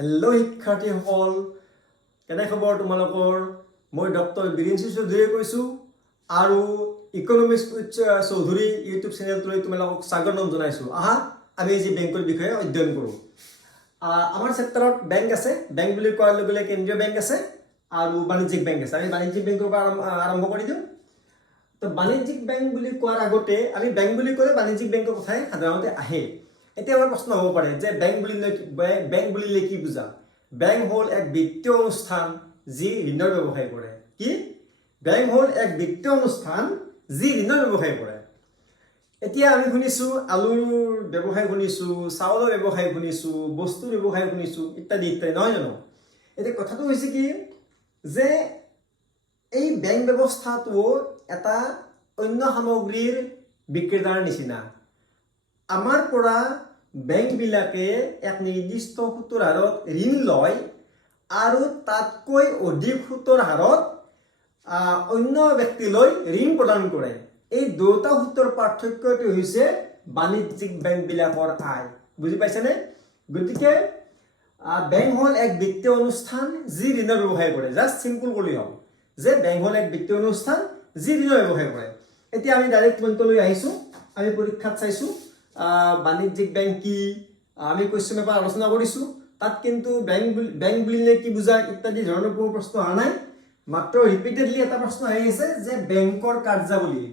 Hello' শিক্ষাৰ্থীসকল, কেনে খবৰ তোমালোকৰ? মই ডক্টৰ বীৰেন চৌধুৰীয়ে কৈছোঁ আৰু ইকনমিক্স চৌধুৰী ইউটিউব চেনেলটোলৈ তোমালোকক স্বাগতম জনাইছোঁ। আহা আমি আজি বেংকৰ বিষয়ে অধ্যয়ন কৰোঁ। আমাৰ চেপ্টাৰত বেংক আছে। বেংক বুলি কোৱাৰ লগে লগে কেন্দ্ৰীয় বেংক আছে আৰু বাণিজ্যিক বেংক আছে। আমি বাণিজ্যিক বেংকৰ পৰা আৰম্ভ কৰি দিওঁ। তো বাণিজ্যিক বেংক বুলি কোৱাৰ আগতে আমি বেংক বুলি ক'লে বাণিজ্যিক বেংকৰ কথাই সাধাৰণতে আহে। এতিয়া আমাৰ প্ৰশ্ন হ'ব পাৰে যে বেংক বুলিলে কি বুজা? বেংক হ'ল এক বিত্তীয় অনুষ্ঠান যি ঋণৰ ব্যৱসায় কৰে। কি? বেংক হ'ল এক বিত্তীয় অনুষ্ঠান যি ঋণৰ ব্যৱসায় কৰে। এতিয়া আমি শুনিছোঁ আলুৰ ব্যৱসায় শুনিছোঁ, চাউলৰ ব্যৱসায় শুনিছোঁ, বস্তুৰ ব্যৱসায় শুনিছোঁ, ইত্যাদি ইত্যাদি, নহয় জানো? এতিয়া কথাটো হৈছে কি যে এই বেংক ব্যৱস্থাটো এটা অন্য সামগ্ৰীৰ বিক্ৰেতাৰ নিচিনা। আমাৰ পৰা বেংকবিলাকে এক নিৰ্দিষ্ট সুতৰ হাৰত ঋণ লয় আৰু তাতকৈ অধিক সুতৰ হাৰত অন্য ব্যক্তিলৈ ঋণ প্ৰদান কৰে। এই দুটা সুতৰ পাৰ্থক্যটো হৈছে বাণিজ্যিক বেংকবিলাকৰ আয়। বুজি পাইছেনে? গতিকে বেংক হ'ল এক বিত্তীয় অনুষ্ঠান যি ঋণৰ ব্যৱসায় কৰে। জাষ্ট চিম্পল কৰি হ'ল যে বেংক হ'ল এক বিত্তীয় অনুষ্ঠান যি ঋণৰ ব্যৱসায় কৰে। এতিয়া আমি ডাইৰেক্ট পইণ্টলৈ আহিছোঁ। আমি পৰীক্ষাত চাইছোঁ বাণিজ্যিক বেংক কি, আমি কুৱেশ্যন পেপাৰ আলোচনা কৰিছোঁ। তাত কিন্তু বেংক বুলিলে কি বুজায় ইত্যাদি ধৰণৰ কোনো প্ৰশ্ন অহা নাই। মাত্ৰ ৰিপিটেডলি এটা প্ৰশ্ন আহি আছে যে বেংকৰ কাৰ্যাৱলী,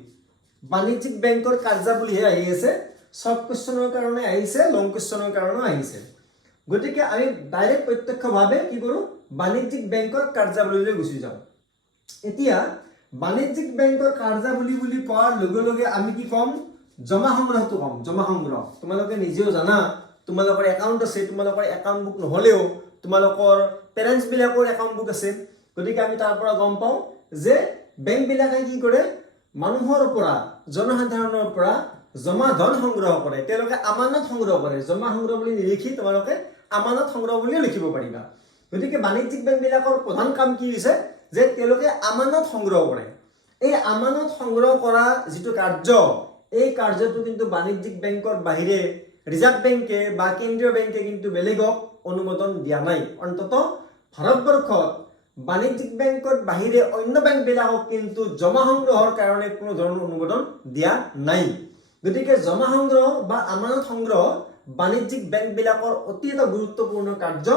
বাণিজ্যিক বেংকৰ কাৰ্যাৱলীহে আহি আছে। শৰ্ট কুৱেশ্যনৰ কাৰণে আহিছে, লং কুৱেশ্যনৰ কাৰণেও আহিছে। গতিকে আমি ডাইৰেক্ট প্ৰত্যক্ষভাৱে কি কৰোঁ, বাণিজ্যিক বেংকৰ কাৰ্যাৱলীলৈ গুচি যাওঁ। এতিয়া বাণিজ্যিক বেংকৰ কাৰ্যাৱলী বুলি কোৱাৰ লগে লগে আমি কি ক'ম? জমা সংগ্ৰহটো ক'ম। জমা সংগ্ৰহ তোমালোকে নিজেও জানা, তোমালোকৰ একাউণ্ট আছে, তোমালোকৰ একাউণ্ট বুক নহ'লেও তোমালোকৰ পেৰেণ্টছবিলাকৰ একাউণ্ট বুক আছে। গতিকে আমি তাৰ পৰা গম পাওঁ যে বেংকবিলাকে কি কৰে, মানুহৰ পৰা, জনসাধাৰণৰ পৰা জমা ধন সংগ্ৰহ কৰে। তেওঁলোকে আমানত সংগ্ৰহ কৰে। জমা সংগ্ৰহ বুলি নিলিখি তোমালোকে আমানত সংগ্ৰহ বুলিও লিখিব পাৰিবা। গতিকে বাণিজ্যিক বেংকবিলাকৰ প্ৰধান কাম কি হৈছে যে তেওঁলোকে আমানত সংগ্ৰহ কৰে। এই আমানত সংগ্ৰহ কৰা যিটো কাৰ্য, এই কাৰ্যটো কিন্তু বাণিজ্যিক বেংকৰ বাহিৰে ৰিজাৰ্ভ বেংকে বা কেন্দ্ৰীয় বেংকে কিন্তু বেলেগক অনুমোদন দিয়া নাই। অন্ততঃ ভাৰতবৰ্ষত বাণিজ্যিক বেংকৰ বাহিৰে অন্য বেংকবিলাকক কিন্তু জমা সংগ্ৰহৰ কাৰণে কোনো ধৰণৰ অনুমোদন দিয়া নাই। গতিকে জমা সংগ্ৰহ বা আমানত সংগ্ৰহ বাণিজ্যিক বেংকবিলাকৰ অতি এটা গুৰুত্বপূৰ্ণ কাৰ্য।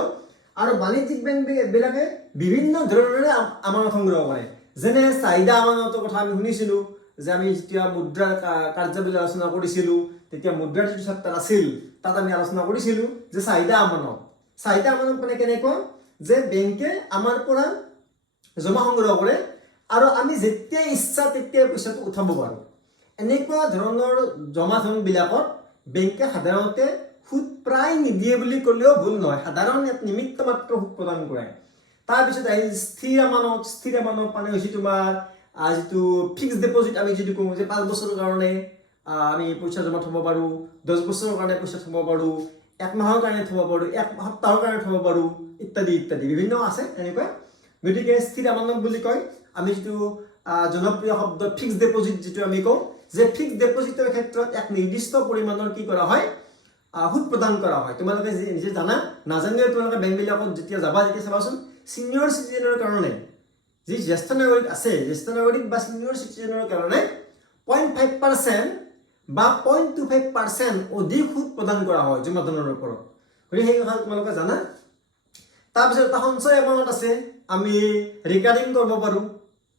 আৰু বাণিজ্যিক বেংকবিলাকে বিভিন্ন ধৰণেৰে আমানত সংগ্ৰহ কৰে। যেনে চাহিদা আমানতৰ কথা আমি শুনিছিলোঁ যে আমি যেতিয়া মুদ্ৰাৰ কাৰ্যাৱলী আলোচনা কৰিছিলোঁ, তেতিয়া মুদ্ৰাৰ যিটো চেপ্টাৰ আছিল তাত আমি আলোচনা কৰিছিলোঁ যে চাহিদা আমানত। চাহিদা আমানত মানে কেনেকুৱা যে বেংকে আমাৰ পৰা জমা সংগ্ৰহ কৰে আৰু আমি যেতিয়াই ইচ্ছা তেতিয়াই পইচাটো উঠাব পাৰোঁ। এনেকুৱা ধৰণৰ জমা ধনবিলাকত বেংকে সাধাৰণতে সুদ প্ৰায় নিদিয়ে বুলি ক'লেও ভুল নহয়। সাধাৰণ এক নিমিত্ত মাত্ৰ সুদ প্ৰদান কৰে। তাৰপিছত আহিল স্থিৰ আমানত। স্থিৰ আমানত মানে হৈছে তোমাৰ যিটো ফিক্স ডিপজিট আমি যদি কওঁ যে 5 বছৰৰ কাৰণে আমি পইচা জমা থ'ব পাৰোঁ, 10 বছৰৰ কাৰণে পইচা থ'ব পাৰোঁ, 1 মাহৰ কাৰণে থ'ব পাৰোঁ, 1 সপ্তাহৰ কাৰণে থ'ব পাৰোঁ, ইত্যাদি ইত্যাদি বিভিন্ন আছে এনেকুৱা। গতিকে স্থিৰ আমানত বুলি কয়। আমি যিটো জনপ্ৰিয় শব্দ ফিক্স ডিপজিট যিটো আমি কওঁ, যে ফিক্স ডিপজিটৰ ক্ষেত্ৰত এক নিৰ্দিষ্ট পৰিমাণৰ কি কৰা হয়, সুদ প্ৰদান কৰা হয়। তোমালোকে নিজে জানা, নাজানিলেও তোমালোকে বেংকবিলাকত যেতিয়া যাবা তেতিয়া চাবাচোন ছিনিয়ৰ চিটিজেনৰ কাৰণে, যি জ্যেষ্ঠ নাগৰিক আছে, জ্যেষ্ঠ নাগৰিক বা ছিনিয়ৰ চিটিজেনৰ কাৰণে 0.5% বা 0.25% অধিক সুদ প্ৰদান কৰা হয় জমা ধনৰ ওপৰত। গতিকে সেই কথা তোমালোকে জানা। তাৰপিছত এটা সঞ্চয় একাউণ্ট আছে। আমি ৰিকাৰিং কৰিব পাৰোঁ,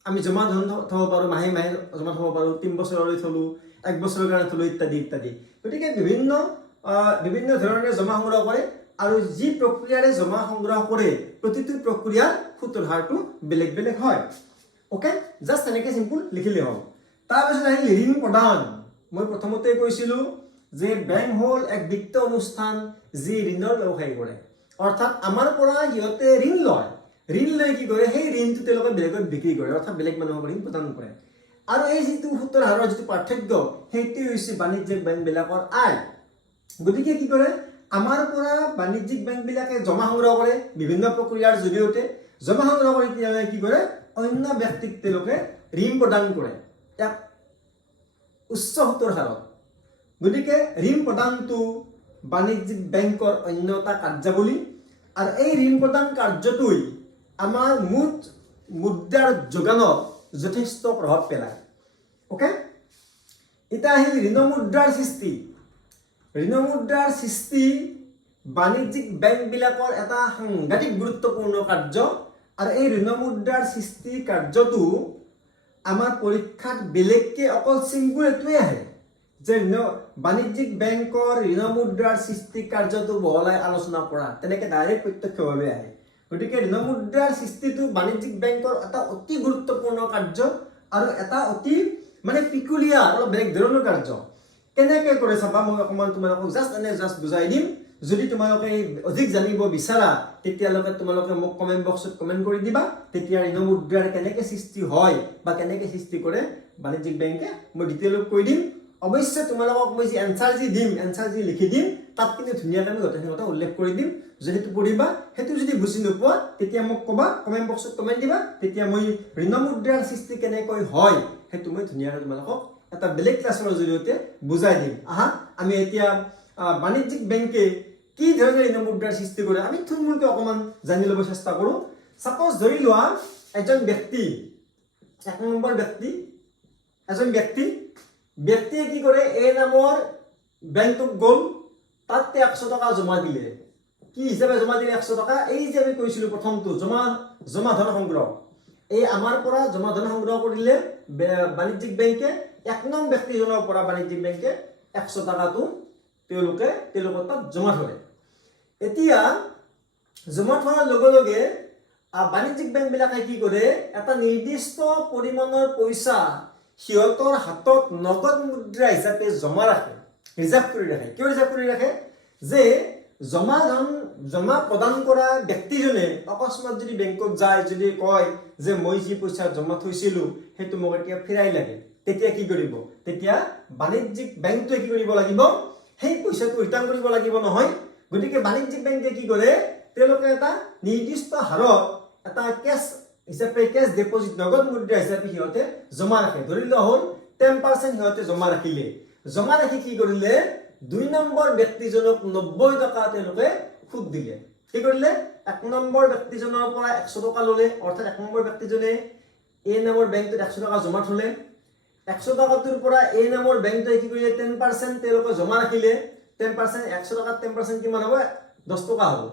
আমি জমা ধন থ'ব পাৰোঁ, মাহে মাহে জমা থ'ব পাৰোঁ, 3 বছৰলৈ থ'লোঁ, 1 বছৰৰ কাৰণে থ'লোঁ, ইত্যাদি ইত্যাদি। গতিকে বিভিন্ন ধৰণে জমা সংগ্ৰহ কৰে আৰু যি প্ৰক্ৰিয়াৰে জমা সংগ্ৰহ কৰে প্ৰতিটো প্ৰক্ৰিয়াৰ সুতৰ হাৰটো বেলেগ বেলেগ হয়। অ'কে, জাষ্ট এনেকৈ চিম্পুল লিখিলেই হ'ল। তাৰপিছত আহিল ঋণ প্ৰদান। মই প্ৰথমতে কৈছিলোঁ যে বেংক হ'ল এক বিত্তীয় অনুষ্ঠান যি ঋণৰ ব্যৱসায় কৰে। অৰ্থাৎ আমাৰ পৰা সিহঁতে ঋণ লয়। ঋণ লৈ কি কৰে, সেই ঋণটো তেওঁলোকে বেলেগত বিক্ৰী কৰে, অৰ্থাৎ বেলেগ মানুহক ঋণ প্ৰদান কৰে। আৰু এই যিটো সুতৰ হাৰৰ যিটো পাৰ্থক্য, সেইটোৱে হৈছে বাণিজ্যিক বেংকবিলাকৰ আয়। গতিকে কি কৰে, আমাৰ পৰা বাণিজ্যিক বেংকবিলাকে জমা সংগ্ৰহ কৰে বিভিন্ন প্ৰক্ৰিয়াৰ জৰিয়তে। জমা সংগ্ৰহ কৰি তেওঁলোকে কি কৰে, অন্য ব্যক্তিক তেওঁলোকে ঋণ প্ৰদান কৰে এক উচ্চ সুতৰ হাৰত। গতিকে ঋণ প্ৰদানটো বাণিজ্যিক বেংকৰ অন্য এটা কাৰ্যাৱলী। আৰু এই ঋণ প্ৰদান কাৰ্যটোই আমাৰ মুদ্ৰাৰ যোগানত যথেষ্ট প্ৰভাৱ পেলায় ওকে এতিয়া আহিল ঋণমুদ্ৰাৰ সৃষ্টি ঋণমুদ্ৰাৰ সৃষ্টি বাণিজ্যিক বেংকবিলাকৰ এটা সাংঘাতিক গুৰুত্বপূৰ্ণ কাৰ্য আৰু এই ঋণমুদ্ৰাৰ সৃষ্টি কাৰ্যটো আমাৰ পৰীক্ষাত বেলেগকে অকল চিম্পুল এটোৱে আহে যে বাণিজ্যিক বেংকৰ ঋণমুদ্ৰাৰ সৃষ্টি কাৰ্যটো বহলাই আলোচনা কৰা তেনেকে ডাইৰেক্ট প্ৰত্যক্ষভাৱে আহে গতিকে ঋণমুদ্ৰাৰ সৃষ্টিটো বাণিজ্যিক বেংকৰ এটা অতি গুৰুত্বপূৰ্ণ কাৰ্য আৰু এটা অতি মানে পিকুলিয়াৰ অলপ বেলেগ ধৰণৰ কাৰ্য কেনেকৈ কৰে চাবা মই অকণমান তোমালোকক জাষ্ট বুজাই দিম যদি তোমালোকে অধিক জানিব বিচাৰা তেতিয়ালৈকে তোমালোকে মোক কমেণ্ট বক্সত কমেণ্ট কৰি দিবা তেতিয়া ঋণমুদ্ৰাৰ কেনেকৈ সৃষ্টি হয় বা কেনেকৈ সৃষ্টি কৰে বাণিজ্যিক বেংকে মই ডিটেইলত কৈ দিম অৱশ্যে তোমালোকক মই যি এনসাৰ যি লিখি দিম তাত কিন্তু ধুনীয়াকৈ আমি গোটেইখিনি কথা উল্লেখ কৰি দিম যদি সেইটো পঢ়িবা সেইটো যদি বুজি নোপোৱা তেতিয়া মোক ক'বা কমেণ্ট বক্সত কমেণ্ট দিবা তেতিয়া মই ঋণমুদ্ৰাৰ সৃষ্টি কেনেকৈ হয় সেইটো মই ধুনীয়াকৈ তোমালোকক এটা বেলেগ ক্লাছৰ জৰিয়তে বুজাই দিম আহা আমি এতিয়া বাণিজ্যিক বেংকে কি ধৰণে ঋণমুদ্ৰাৰ সৃষ্টি কৰে আমি থুলমূলকৈ অকণমান জানি ল'ব চেষ্টা কৰোঁ সাপোজ ধৰি লোৱা এজন ব্যক্তি এক নম্বৰ এজন ব্যক্তিয়ে কি কৰে এ নামৰ বেংকটোত গ'ল তাত 100 টকা জমা দিলে কি হিচাপে জমা দিলে 100 টকা এই যে আমি কৈছিলোঁ প্ৰথমটো জমা ধন সংগ্ৰহ এই আমাৰ পৰা জমা ধন সংগ্ৰহ কৰিলে বাণিজ্যিক বেংকে এক নং ব্যক্তিজনৰ পৰা বাণিজ্যিক বেংকে 100 টকাটো তেওঁলোকৰ তাত জমা ধৰে এতিয়া জমা ধৰাৰ লগে লগে বাণিজ্যিক বেংকবিলাকে কি কৰে এটা নিৰ্দিষ্ট পৰিমাণৰ পইচা সিহঁতৰ হাতত নগদ মুদ্ৰা হিচাপে জমা ৰাখে ৰিজাৰ্ভ কৰি ৰাখে কিয় ৰিজাৰ্ভ কৰি ৰাখে যে জমা প্ৰদান কৰা ব্যক্তিজনে অকস্মাত যদি বেংকত যায় যদি কয় যে মই যি পইচা জমা থৈছিলোঁ সেইটো মোক এতিয়া ফিৰাই লাগে তেতিয়া কি কৰিব তেতিয়া বাণিজ্যিক বেংকটোৱে কি কৰিব লাগিব সেই পইচাটো ৰিটাৰ্ণ কৰিব লাগিব নহয় গতিকে বাণিজ্যিক বেংকে কি কৰে তেওঁলোকে এটা নিৰ্দিষ্ট হাৰত এটা কেছ ডিপজিট নগদ মুদ্ৰা হিচাপে সিহঁতে জমা ৰাখে ধৰি লোৱা হ'ল 10% সিহঁতে জমা ৰাখি কি কৰিলে 2 নম্বৰ ব্যক্তিজনক 90 টকা তেওঁলোকে সুদ দিলে কি কৰিলে 1 নম্বৰ ব্যক্তিজনৰ পৰা 100 টকা ল'লে অৰ্থাৎ 1 নম্বৰ ব্যক্তিজনে এ নামৰ বেংকটোত 100 টকা জমা থলে 100 টকাটোৰ পৰা এ নামৰ বেংকটোৱে কি কৰিলে 10% তেওঁলোকে জমা ৰাখিলে 10% 100 টকাত 10% কিমান হ'ব 10 টকা হ'ব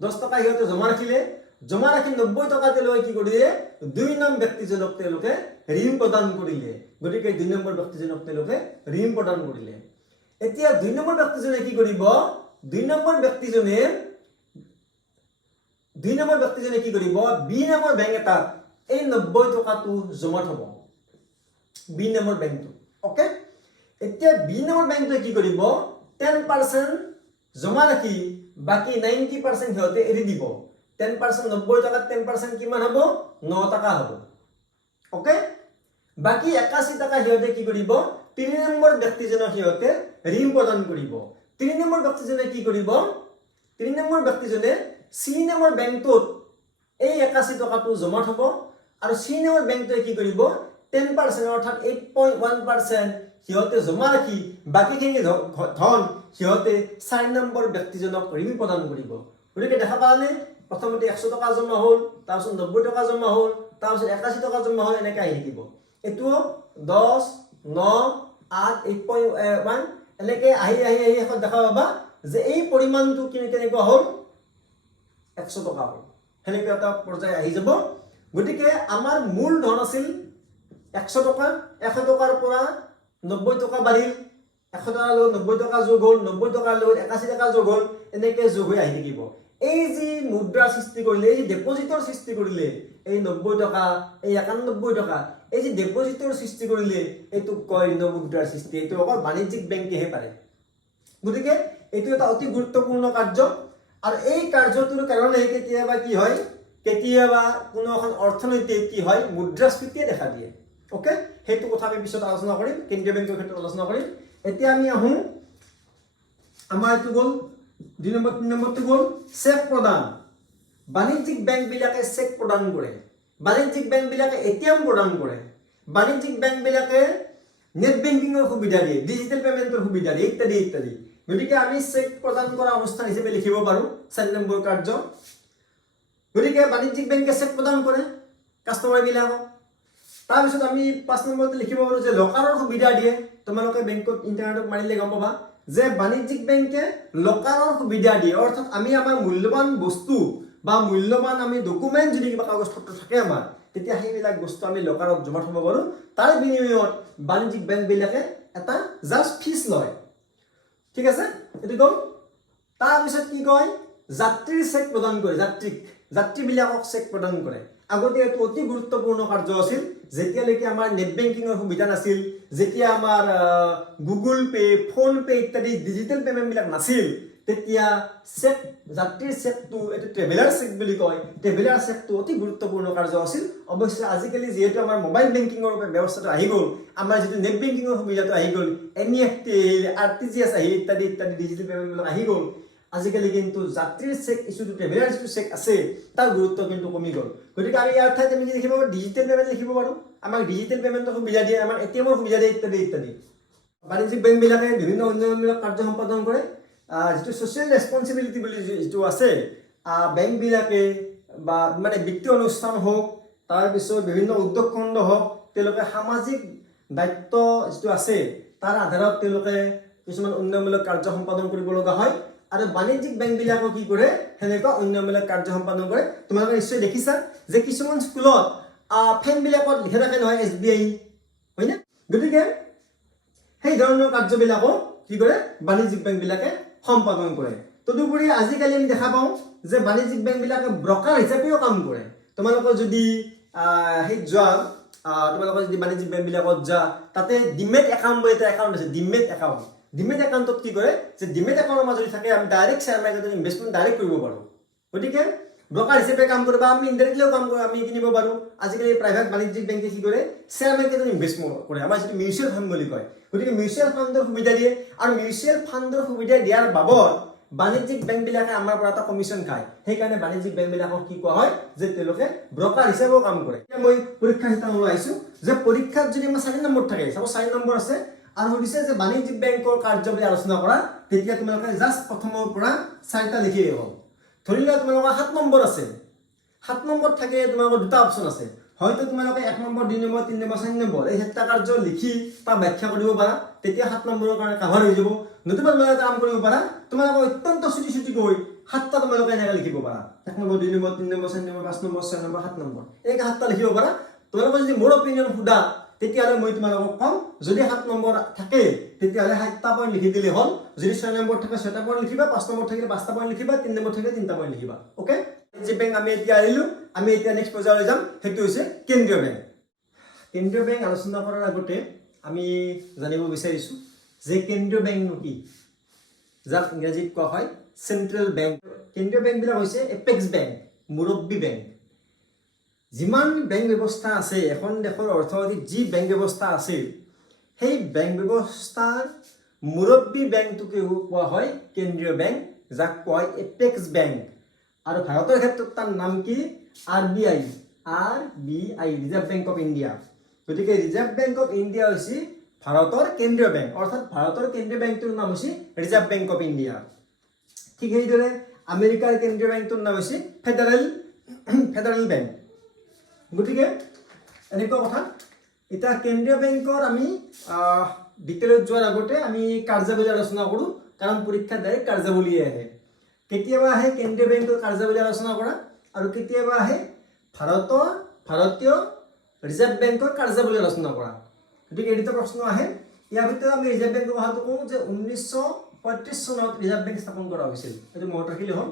10 টকা সিহঁতে জমা ৰাখি 90 টকা তেওঁলোকে কি কৰিলে 2 নম্বৰ ব্যক্তিজনক তেওঁলোকে ঋণ প্ৰদান কৰিলে গতিকে 2 নম্বৰ ব্যক্তিজনক তেওঁলোকে ঋণ প্ৰদান কৰিলে এতিয়া 2 নম্বৰ ব্যক্তিজনে কি কৰিব 2 নম্বৰ ব্যক্তিজনে কি কৰিব বি নামৰ বেংক এটাত এই 90 টকাটো জমা থব বি নামৰ বেংকটো ওকে এতিয়া বি নামৰ বেংকটোৱে কি কৰিব 10% জমা ৰাখি বাকি 90% সিহঁতে এৰি দিব 10% 90 টকাত 10% কিমান হ'ব 9 টকা হ'ব ওকে বাকি 81 টকা সিহঁতে কি কৰিব 3 নম্বৰ ব্যক্তিজনক সিহঁতে ঋণ প্ৰদান কৰিব 3 নম্বৰ ব্যক্তিজনে কি কৰিব 3 নম্বৰ ব্যক্তিজনে সি নামৰ বেংকটোত এই 81 টকাটো জমা থব আৰু সি নামৰ বেংকটোৱে কি কৰিব 10% অৰ্থাৎ 8.1% সিহঁতে জমা ৰাখি বাকিখিনি ধন সিহঁতে 4 নম্বৰ ব্যক্তিজনক ঋণ প্ৰদান কৰিব গতিকে দেখা পালানে প্ৰথমতে 100 টকা জমা হ'ল তাৰপিছত 90 টকা জমা হ'ল তাৰপিছত 81 টকা জমা হ'ল এনেকৈ আহি থাকিব এটো 10 9 8 8.1 এনেকৈ আহি এখন দেখা পাবা যে এই পৰিমাণটো কেনেকুৱা হ'ল 100 টকা হ'ল হেনেকৈ এটা পৰ্যায় আহি যাব গতিকে আমাৰ মূল ধন আছিল 100 টকা 100 টকাৰ পৰা 90 টকা বাঢ়িল 100 টকাৰ লগত 90 টকা যোগ হ'ল 90 টকাৰ লগত 81 টকা যোগ হ'ল এনেকৈ যোগ হৈ আহি থাকিব এই যি মুদ্ৰা সৃষ্টি কৰিলে এই ডিপজিটৰ সৃষ্টি কৰিলে এই 90 টকা এই 91 টকা এই যে ডিপজিটৰ সৃষ্টি কৰিলে এইটো কয় ঋণমুদ্ৰাৰ সৃষ্টি এইটো অকল বাণিজ্যিক বেংকেহে পাৰে গতিকে এইটো এটা অতি গুৰুত্বপূৰ্ণ কাৰ্য আৰু এই কাৰ্যটোৰ কাৰণে কেতিয়াবা কি হয় কেতিয়াবা কোনো এখন অৰ্থনীতিত কি হয় মুদ্ৰাস্ফীতিয়ে দেখা দিয়ে ওকে সেইটো কথা আমি পিছত আলোচনা কৰিম কেন্দ্ৰীয় বেংকৰ ক্ষেত্ৰত আলোচনা কৰিম এতিয়া আমি আহোঁ আমাৰ এইটো গ'ল 2 নম্বৰ 3 নম্বৰটো গ'ল চেক প্ৰদান বাণিজ্যিক বেংকবিলাকে চেক প্ৰদান কৰে বাণিজ্যিক বেংকবিলাকে এটিএম প্ৰদান কৰে বাণিজ্যিক বেংকবিলাকে নেট বেংকিংৰ সুবিধা দিয়ে ডিজিটেল পেমেন্টৰ সুবিধা দিয়ে ইত্যাদি গতিকে আমি চেক প্ৰদান কৰা অনুষ্ঠান হিচাপে লিখিব পাৰোঁ 4 নম্বৰ কাৰ্য। গতিকে বাণিজ্যিক বেংকে চেক প্ৰদান কৰে কাষ্টমাৰবিলাকক। তাৰপিছত আমি 5 নম্বৰতে লিখিব পাৰোঁ যে লকাৰৰ সুবিধা দিয়ে। তোমালোকে বেংকত ইণ্টাৰনেটত মাৰিলে গম পাবা যে বাণিজ্যিক বেংকে লকাৰৰ সুবিধা দিয়ে, অৰ্থাৎ আমি আমাৰ মূল্যৱান বস্তু বা মূল্যৱান আমি ডকুমেণ্ট যদি কিবা কাগজ পত্ৰ থাকে আমাৰ, তেতিয়া সেইবিলাক বস্তু আমি লকাৰত জমা থব পাৰোঁ। তাৰ বিনিময়ত বাণিজ্যিক বেংকবিলাকে এটা জাষ্ট ফিজ লয়। ঠিক আছে, এইটো গ'ল। তাৰপিছত কি কয়, যাত্ৰীৰ চেক প্ৰদান কৰে। যাত্ৰীবিলাকক চেক প্ৰদান কৰে। আগতে এইটো অতি গুৰুত্বপূৰ্ণ কাৰ্য আছিল। যেতিয়ালৈকে আমাৰ নেট বেংকিঙৰ সুবিধা নাছিল, যেতিয়া আমাৰ গুগল পে, ফোন পে ইত্যাদি ডিজিটেল পেমেণ্টবিলাক নাছিল, তেতিয়া চেক, যাত্ৰীৰ চেকটো, এইটো ট্ৰেভেলাৰ চেক বুলি কয়, ট্ৰেভেলাৰ চেকটো অতি গুৰুত্বপূৰ্ণ কাৰ্য আছিল। অৱশ্যে আজিকালি যিহেতু আমাৰ মোবাইল বেংকিঙৰ ব্যৱস্থাটো আহি গ'ল, আমাৰ যিটো নেট বেংকিঙৰ সুবিধাটো আহি গ'ল, NEFT, RTGS আহি ইত্যাদি ইত্যাদি ডিজিটেল পেমেণ্টবিলাক আহি গ'ল, আজিকালি কিন্তু যাত্ৰীৰ চেক ইছ্যুটো, ট্ৰেভেলাৰ যিটো চেক আছে তাৰ গুৰুত্ব কিন্তু কমি গ'ল। গতিকে আমি ইয়াৰ ঠাইত আমি কি লিখিব পাৰোঁ, ডিজিটেল পেমেণ্ট লিখিব পাৰোঁ। আমাক ডিজিটেল পেমেণ্টৰ সুবিধা দিয়ে, আমাৰ ATM-ৰ সুবিধা দিয়ে ইত্যাদি ইত্যাদি। বাণিজ্যিক বেংকবিলাকে বিভিন্ন উন্নয়নমূলক কাৰ্য সম্পাদন কৰে। যিটো ছ'চিয়েল ৰেছপনচিবিলিটি বুলি যিটো আছে, বেংকবিলাকে বা মানে বিত্তীয় অনুষ্ঠান হওক, তাৰপিছত বিভিন্ন উদ্যোগ খণ্ড হওক, তেওঁলোকে সামাজিক দায়িত্ব যিটো আছে তাৰ আধাৰত তেওঁলোকে কিছুমান উন্নয়নমূলক কাৰ্য সম্পাদন কৰিব লগা হয়। আৰু বাণিজ্যিক বেংকবিলাকেও কি কৰে, সেনেকুৱা উন্নয়নমূলক কাৰ্য সম্পাদন কৰে। তোমালোকে নিশ্চয় দেখিছা যে কিছুমান স্কুলত ফেনবিলাকত লিখা থাকে নহয় SBI, হয়নে? গতিকে সেই ধৰণৰ কাৰ্যবিলাকো কি কৰে, বাণিজ্যিক বেংকবিলাকে সম্পাদন কৰে। তদুপৰি আজিকালি আমি দেখা পাওঁ যে বাণিজ্যিক বেংকবিলাকে ব্ৰকাৰ হিচাপেও কাম কৰে। তোমালোকৰ যদি সেই যোৱা, তোমালোকৰ যদি বাণিজ্যিক বেংকবিলাকত যোৱা, তাতে ডিমেট একাউণ্ট বুলি এটা একাউণ্ট আছে, ডিমেট একাউণ্ট। ডিমেট একাউণ্টত কি কৰে যে ডিমেট একাউণ্টৰ মাজত থাকে আমি ডাইৰেক্ট শ্বেয়াৰ মাৰ্কেটত ইনভেষ্টমেণ্ট ডাইৰেক্ট কৰিব পাৰোঁ। গতিকে ব্ৰকাৰ হিচাপে কাম কৰে বা আমি ইনডাইৰেক্টলিও কাম কৰে, আমি কিনিব পাৰোঁ। আজিকালি প্ৰাইভেট বাণিজ্যিক বেংকে কি কৰে, শ্বেয়াৰ মাৰ্কেটত ইনভেষ্টমেণ্ট কৰে, আমাৰ যিটো মিউচুৱেল ফাণ্ড বুলি কয়। গতিকে মিউচুৱেল ফাণ্ডৰ সুবিধা দিয়ে, আৰু মিউচুৱেল ফাণ্ডৰ সুবিধা দিয়াৰ বাবদ বাণিজ্যিক বেংকবিলাকে আমাৰ পৰা এটা কমিশ্যন খায়। সেইকাৰণে বাণিজ্যিক বেংকবিলাকক কি কোৱা হয় যে তেওঁলোকে ব্ৰকাৰ হিচাপেও কাম কৰে। এতিয়া মই পৰীক্ষা শিতানলৈ আহিছোঁ যে পৰীক্ষাত যদি আমাৰ 4 নম্বৰ থাকে, চাব 4 নম্বৰ আছে, আৰু সুধিছে যে বাণিজ্যিক বেংকৰ কাৰ্য বুলি আলোচনা কৰা, তেতিয়া তোমালোকে জাষ্ট প্ৰথমৰ পৰা 4টা লিখিলেই হ'ল। ধৰি লোৱা তোমালোকৰ 7 নম্বৰ আছে, 7 নম্বৰত থাকে তোমালোকৰ 2টা অপশ্যন আছে, হয়তো তোমালোকে 1 নম্বৰ, 2 নম্বৰ, 3 নম্বৰ, 4 নম্বৰ এই 7টা কাৰ্য লিখি তাক ব্যাখ্যা কৰিব পাৰা, তেতিয়া 7 নম্বৰৰ কাৰণে কাভাৰ হৈ যাব। নতুবা তোমালোকে কাম কৰিব পাৰা, তোমালোকে অত্যন্ত চুটি কৈ 7টা তোমালোকে এনেকৈ লিখিব পাৰা, 1 number, 2 number, 3 number, 4 number, 5 number, 6 number, 7 number, এনেকৈ 7টা লিখিব পাৰা। তোমালোকে যদি মোৰ অপিনিয়ন সোধা, তেতিয়াহ'লে মই তোমালোকক কম, যদি 7 নম্বৰ থাকে তেতিয়াহ'লে 7টা পইণ্ট লিখি দিলে হ'ল। যদি 6 নম্বৰ থাকে 6টা পইণ্ট লিখিবা, 5 নম্বৰ থাকিলে 5টা পইণ্ট লিখিবা, 3 নম্বৰ থাকিলে 3টা পইণ্ট লিখিবা। অ'কে, যে বেংক আমি এতিয়া আহিলোঁ, আমি এতিয়া নেক্সট পৰ্যায়লৈ যাম, সেইটো হৈছে কেন্দ্ৰীয় বেংক। কেন্দ্ৰীয় বেংক আলোচনা কৰাৰ আগতে আমি জানিব বিচাৰিছোঁ যে কেন্দ্ৰীয় বেংকনো কি, যাক ইংৰাজীত কোৱা হয় চেণ্ট্ৰেল বেংক। কেন্দ্ৰীয় বেংকবিলাক হৈছে এপেক্স বেংক, মুৰব্বী বেংক। যিমান বেংক ব্যৱস্থা আছে, এখন দেশৰ অৰ্থনৈতিক যি বেংক ব্যৱস্থা আছে, সেই বেংক ব্যৱস্থাৰ মুৰব্বী বেংকটোকেও কোৱা হয় কেন্দ্ৰীয় বেংক, যাক কোৱা হয় এপেক্স বেংক। আৰু ভাৰতৰ ক্ষেত্ৰত তাৰ নাম কি, RBI, reserve bank of India. গতিকে ৰিজাৰ্ভ বেংক অফ ইণ্ডিয়া হৈছে ভাৰতৰ কেন্দ্ৰীয় বেংক, অৰ্থাৎ ভাৰতৰ কেন্দ্ৰীয় বেংকটোৰ নাম হৈছে ৰিজাৰ্ভ বেংক অফ ইণ্ডিয়া। ঠিক সেইদৰে আমেৰিকাৰ কেন্দ্ৰীয় বেংকটোৰ নাম হৈছে ফেডাৰেল বেংক। গতিকে এনেকুৱা কথা। এতিয়া কেন্দ্ৰীয় বেংকৰ আমি ডিটেইলত যোৱাৰ আগতে আমি কাৰ্যাৱলী আলোচনা কৰোঁ, কাৰণ পৰীক্ষাত ডাইৰেক্ট কাৰ্যাৱলীয়ে আহে। কেতিয়াবা আহে কেন্দ্ৰীয় বেংকৰ কাৰ্যাৱলী আলোচনা কৰা, আৰু কেতিয়াবা আহে ভাৰতীয় ৰিজাৰ্ভ বেংকৰ কাৰ্যাৱলী আলোচনা কৰা। গতিকে এই দুটা প্ৰশ্ন আহে। ইয়াৰ ভিতৰত আমি ৰিজাৰ্ভ বেংকৰ কথাটো কওঁ যে 1935 চনত ৰিজাৰ্ভ বেংক স্থাপন কৰা হৈছিল, সেইটো মনত ৰাখিলে হ'ল।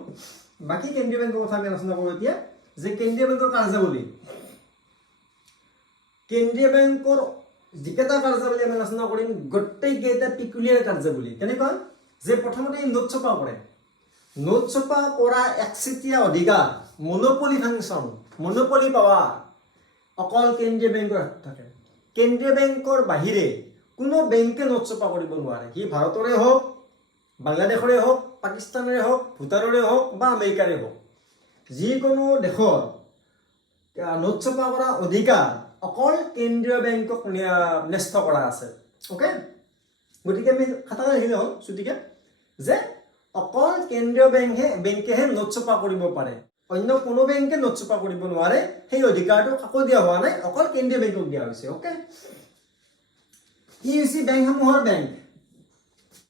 বাকী কেন্দ্ৰীয় বেংকৰ কথা আমি আলোচনা কৰোঁ এতিয়া, যে কেন্দ্ৰীয় বেংকৰ কাৰ্যাৱলী। কেন্দ্ৰীয় বেংকৰ যিকেইটা কাৰ্যাৱলী আমি আলোচনা কৰিম, গোটেইকেইটা পিকুলিয়াৰ কাৰ্যাৱলী। কেনেকুৱা যে প্ৰথমতে নোট ছপা কৰে, নোট ছপা কৰা একচেটিয়া অধিকাৰ, মনোপলি ফাংচন, মনোপলি পাৱাৰ অকল কেন্দ্ৰীয় বেংকৰ হাতত থাকে। কেন্দ্ৰীয় বেংকৰ বাহিৰে কোনো বেংকে নোট ছপা কৰিব নোৱাৰে, সি ভাৰতৰে হওক, বাংলাদেশৰে হওক, পাকিস্তানৰে হওক, ভূটানৰে হওক বা আমেৰিকাৰে হওক, যিকোনো দেশৰ নোট ছপা কৰা অধিকাৰ অকল কেন্দ্ৰীয় বেংকক ন্যস্ত কৰা আছে। অ'কে, গতিকে আমি খাটালৈ লিখিলে হ'ল চুটিকে যে অকল কেন্দ্ৰীয় বেংকেহে নোট ছপা কৰিব পাৰে, অন্য কোনো বেংকে নোট ছপা কৰিব নোৱাৰে। সেই অধিকাৰটো কাকো দিয়া হোৱা নাই, অকল কেন্দ্ৰীয় বেংকক দিয়া হৈছে। অ'কে, ই হৈছে বেংকসমূহৰ বেংক।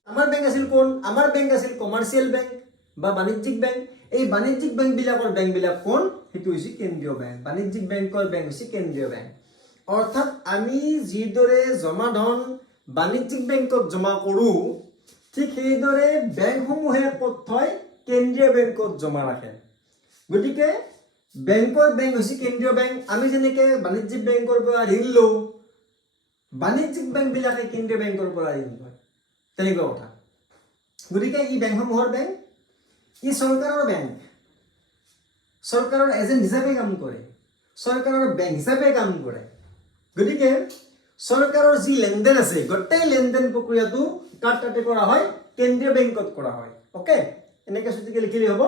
আমাৰ বেংক আছিল কোন? আমাৰ বেংক আছিল কমাৰ্চিয়েল বেংক বা বাণিজ্যিক বেংক। এই বাণিজ্যিক বেংকবিলাকৰ বেংকবিলাক কোন? সেইটো হৈছে কেন্দ্ৰীয় বেংক। বাণিজ্যিক বেংকৰ বেংক হৈছে কেন্দ্ৰীয় বেংক। অৰ্থাৎ আমি যিদৰে জমা ধন বাণিজ্যিক বেংকত জমা কৰোঁ, ঠিক সেইদৰে বেংকসমূহে ক'ত থয়? কেন্দ্ৰীয় বেংকত জমা ৰাখে। গতিকে বেংকৰ বেংক হৈছে কেন্দ্ৰীয় বেংক। আমি যেনেকৈ বাণিজ্যিক বেংকৰ পৰা ঋণ লওঁ, বাণিজ্যিক বেংকবিলাকে কেন্দ্ৰীয় বেংকৰ পৰা ঋণ লয়, তেনেকুৱা কথা। গতিকে ই বেংকসমূহৰ বেংক। ই চৰকাৰৰ বেংক, চৰকাৰৰ এজেণ্ট হিচাপে কাম কৰে, চৰকাৰৰ বেংক হিচাপে কাম কৰে। গতিকে চৰকাৰৰ যি লেনদেন আছে, গোটেই লেনদেন প্ৰক্ৰিয়াটো কাৰ তাতে কৰা হয়? কেন্দ্ৰীয় বেংকত কৰা হয়। অ'কে, এনেকৈ চুটিকৈ লিখিলেই হ'ব।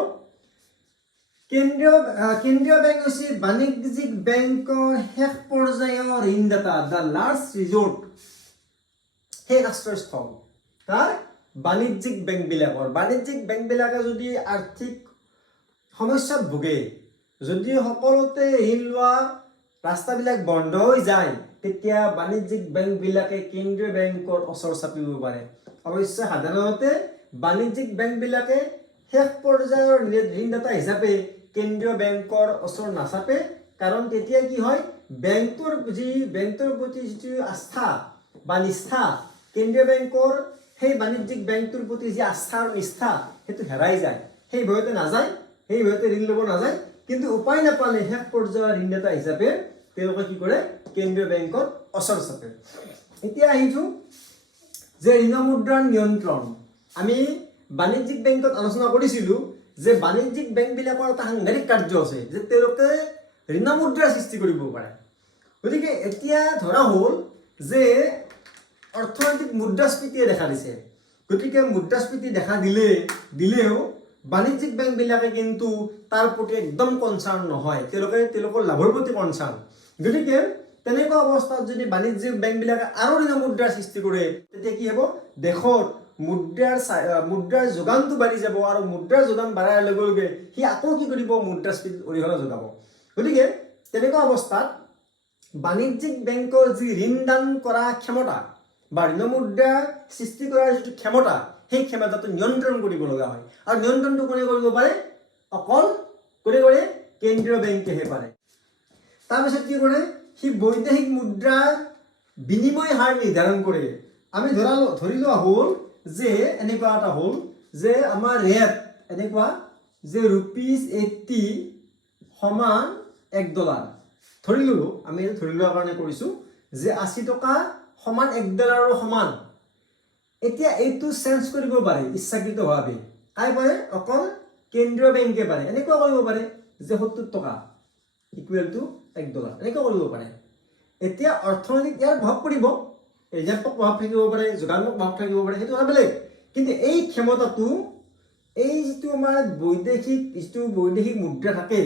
কেন্দ্ৰীয় বেংক হৈছে বাণিজ্যিক বেংকৰ শেষ পৰ্যায়ৰ ঋণদাতা, দ্য লাষ্ট ৰিজৰ্ট, সেই আশ্ৰয়স্থল তাৰ বাণিজ্যিক বেংকবিলাকৰ। বাণিজ্যিক বেংকবিলাকে যদি আৰ্থিক সমস্যাত ভোগে, যদি সকলোতে ঋণ লোৱা ৰাস্তাবিলাক বন্ধ হৈ যায়, তেতিয়া বাণিজ্যিক বেংকবিলাকে কেন্দ্ৰীয় বেংকৰ ওচৰ চাপিব পাৰে। অৱশ্যে সাধাৰণতে বাণিজ্যিক বেংকবিলাকে শেষ পৰ্যায়ৰ ঋণদাতা হিচাপে কেন্দ্ৰীয় বেংকৰ ওচৰ নাচাপে, কাৰণ তেতিয়া কি হয়? বেংকটোৰ প্ৰতি যিটো আস্থা বা নিষ্ঠা, কেন্দ্ৰীয় বেংকৰ সেই বাণিজ্যিক বেংকটোৰ প্ৰতি যি আস্থা আৰু নিষ্ঠা, সেইটো হেৰাই যায়। সেই ভয়তে নাযায়, সেই ভয়তে ঋণ ল'ব নাযায়। কিন্তু উপায় নাপালে শেষ পৰ্যায়ৰ ঋণদাতা হিচাপে তেওঁলোকে কি কৰে? কেন্দ্ৰীয় বেংকত ওচৰ চাপে। এতিয়া আহিছোঁ যে ঋণ মুদ্ৰাৰ নিয়ন্ত্ৰণ। আমি বাণিজ্যিক বেংকত আলোচনা কৰিছিলোঁ যে বাণিজ্যিক বেংকবিলাকৰ এটা সাংঘাতিক কাৰ্য আছে, যে তেওঁলোকে ঋণ মুদ্ৰাৰ সৃষ্টি কৰিব পাৰে। গতিকে এতিয়া ধৰা হ'ল যে অৰ্থনৈতিক মুদ্ৰাস্ফীতিয়ে দেখা দিছে। গতিকে মুদ্ৰাস্ফীতি দেখা দিলেও বাণিজ্যিক বেংকবিলাকে কিন্তু তাৰ প্ৰতি একদম কনচাৰ্ণ নহয়, তেওঁলোকৰ লাভৰ প্ৰতি কনচাৰ্ণ। গতিকে তেনেকুৱা অৱস্থাত যদি বাণিজ্যিক বেংকবিলাকে আৰু ঋণ মুদ্ৰাৰ সৃষ্টি কৰে, তেতিয়া কি হ'ব? দেশত মুদ্ৰাৰ যোগানটো বাঢ়ি যাব, আৰু মুদ্ৰাৰ যোগান বাঢ়াৰ লগে লগে সি আকৌ কি কৰিব? মুদ্ৰাস্ফীতিত অৰিহণা যোগাব। গতিকে তেনেকুৱা অৱস্থাত বাণিজ্যিক বেংকৰ যি ঋণ দান কৰা ক্ষমতা বা ঋণ মুদ্ৰা সৃষ্টি কৰাৰ যিটো ক্ষমতা, সেই ক্ষমতাটো নিয়ন্ত্ৰণ কৰিব লগা হয়। আৰু নিয়ন্ত্ৰণটো কোনে কৰিব পাৰে? অকল কোনে কৰে? কেন্দ্ৰীয় বেংকেহে পাৰে। তাৰপিছত কি কৰে? সি বৈদেশিক মুদ্ৰাৰ বিনিময় হাৰ নিৰ্ধাৰণ কৰে। আমি ধৰি লোৱা হ'ল যে এনেকুৱা এটা হ'ল যে আমাৰ ৰেট এনেকুৱা যে ₹80 সমান $1। ধৰি ল'লোঁ, আমি ধৰি লোৱাৰ কাৰণে কৰিছোঁ যে 80 টকা সমান $1 সমান। এতিয়া এইটো চেঞ্জ কৰিব পাৰে ইচ্ছাকৃতভাৱে। কাই পাৰে? অকল কেন্দ্ৰীয় বেংকে পাৰে। এনেকুৱা কৰিব পাৰে যে 70 টকা ইকুৱেল টু $1, এনেকুৱা কৰিব পাৰে। এতিয়া অৰ্থনৈতিক ইয়াৰ প্ৰভাৱ পৰিব, ৰিজাৰ্ভক প্ৰভাৱ থাকিব পাৰে, যোগানক প্ৰভাৱ থাকিব পাৰে, সেইটো কথা বেলেগ। কিন্তু এই ক্ষমতাটো, এই যিটো আমাৰ বৈদেশিক মুদ্ৰা থাকে,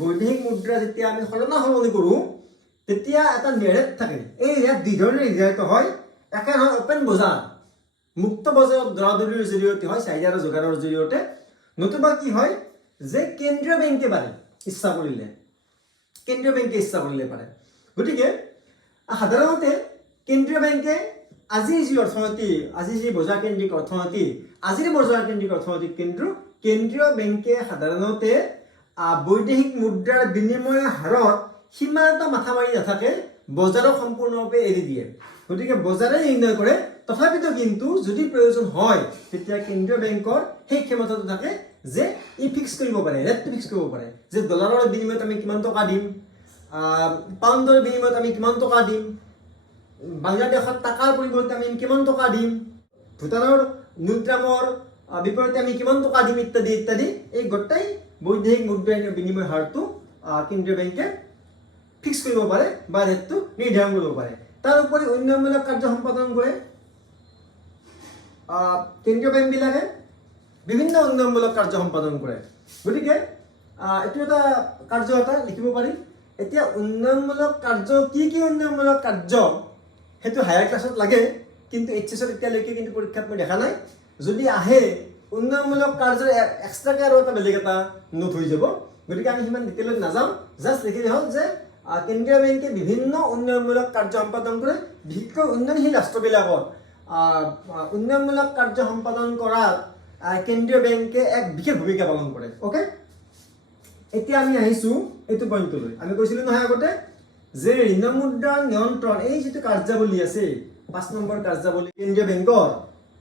বৈদেশিক মুদ্ৰা যেতিয়া আমি সলনি কৰোঁ, তেতিয়া এটা ৰেট থাকে। এই ৰেট দুইধৰণে নিৰ্ধাৰিত হয়। একে নহয় অপেন বজাৰ, মুক্ত বজাৰত দৰাদৰিৰ জৰিয়তে হয়, চাহিদা আৰু যোগানৰ জৰিয়তে। নতুবা কি হয় যে কেন্দ্ৰীয় বেংকে পাৰে, ইচ্ছা কৰিলে পাৰে। গতিকে সাধাৰণতে কেন্দ্ৰীয় বেংকে আজিৰ যি বজাৰকেন্দ্ৰিক অৰ্থনীতি, কিন্তু কেন্দ্ৰীয় বেংকে সাধাৰণতে বৈদেশিক মুদ্ৰাৰ বিনিময় হাৰত সিমান এটা মাথা মাৰি নাথাকে, বজাৰক সম্পূৰ্ণভাৱে এৰি দিয়ে। গতিকে বজাৰে নিৰ্ণয় কৰে। তথাপিতো কিন্তু যদি প্ৰয়োজন হয়, তেতিয়া কেন্দ্ৰীয় বেংকৰ সেই ক্ষমতাটো থাকে যে ই ফিক্স কৰিব পাৰে, ৰেটটো ফিক্স কৰিব পাৰে, যে ডলাৰৰ বিনিময়ত আমি কিমান টকা দিম, পাউণ্ডৰ বিনিময়ত আমি কিমান টকা দিম, বাংলাদেশত টাকাৰ পৰিৱৰ্তে আমি কিমান টকা দিম, ভূটানৰ ন্যূনতমৰ বিপৰীতে আমি কিমান টকা দিম, ইত্যাদি ইত্যাদি। এই গোটেই বৈদেশিক মুদ্ৰাৰ বিনিময় হাৰটো কেন্দ্ৰীয় বেংকে ফিক্স কৰিব পাৰে বা ৰেটটো নিৰ্ধাৰণ কৰিব পাৰে। তাৰ উপৰি উন্নয়নমূলক কাৰ্য সম্পাদন কৰে কেন্দ্ৰীয় বেংকবিলাকে, বিভিন্ন উন্নয়নমূলক কাৰ্য সম্পাদন কৰে। গতিকে এইটো এটা কাৰ্য এটা লিখিব পাৰি। এতিয়া উন্নয়নমূলক কাৰ্য কি উন্নয়নমূলক কাৰ্য সেইটো হায়াৰ ক্লাছত লাগে, কিন্তু HSত এতিয়ালৈকে কিন্তু পৰীক্ষাত মই দেখা নাই। যদি আহে উন্নয়নমূলক কাৰ্যৰ এক্সট্ৰাকে আৰু এটা বেলেগ এটা নোট হৈ যাব গতিকে আমি সিমান ডিটেইলত নাযাম জাষ্ট লিখিলে হ'ল যে কেন্দ্ৰীয় বেংকে বিভিন্ন উন্নয়নমূলক কাৰ্য সম্পাদন কৰে বিশেষকৈ উন্নয়নশীল ৰাষ্ট্ৰবিলাকত উন্নয়নমূলক কাৰ্য সম্পাদন কৰাত কেন্দ্ৰীয় বেংকে এক বিশেষ ভূমিকা পালন কৰে ওকে এতিয়া আমি আহিছোঁ এইটো পইণ্টলৈ আমি কৈছিলোঁ নহয় আগতে যে ঋণ মুদ্ৰা নিয়ন্ত্ৰণ এই যিটো কাৰ্যাৱলী আছে 5 নম্বৰ কাৰ্যাৱলী কেন্দ্ৰীয় বেংকৰ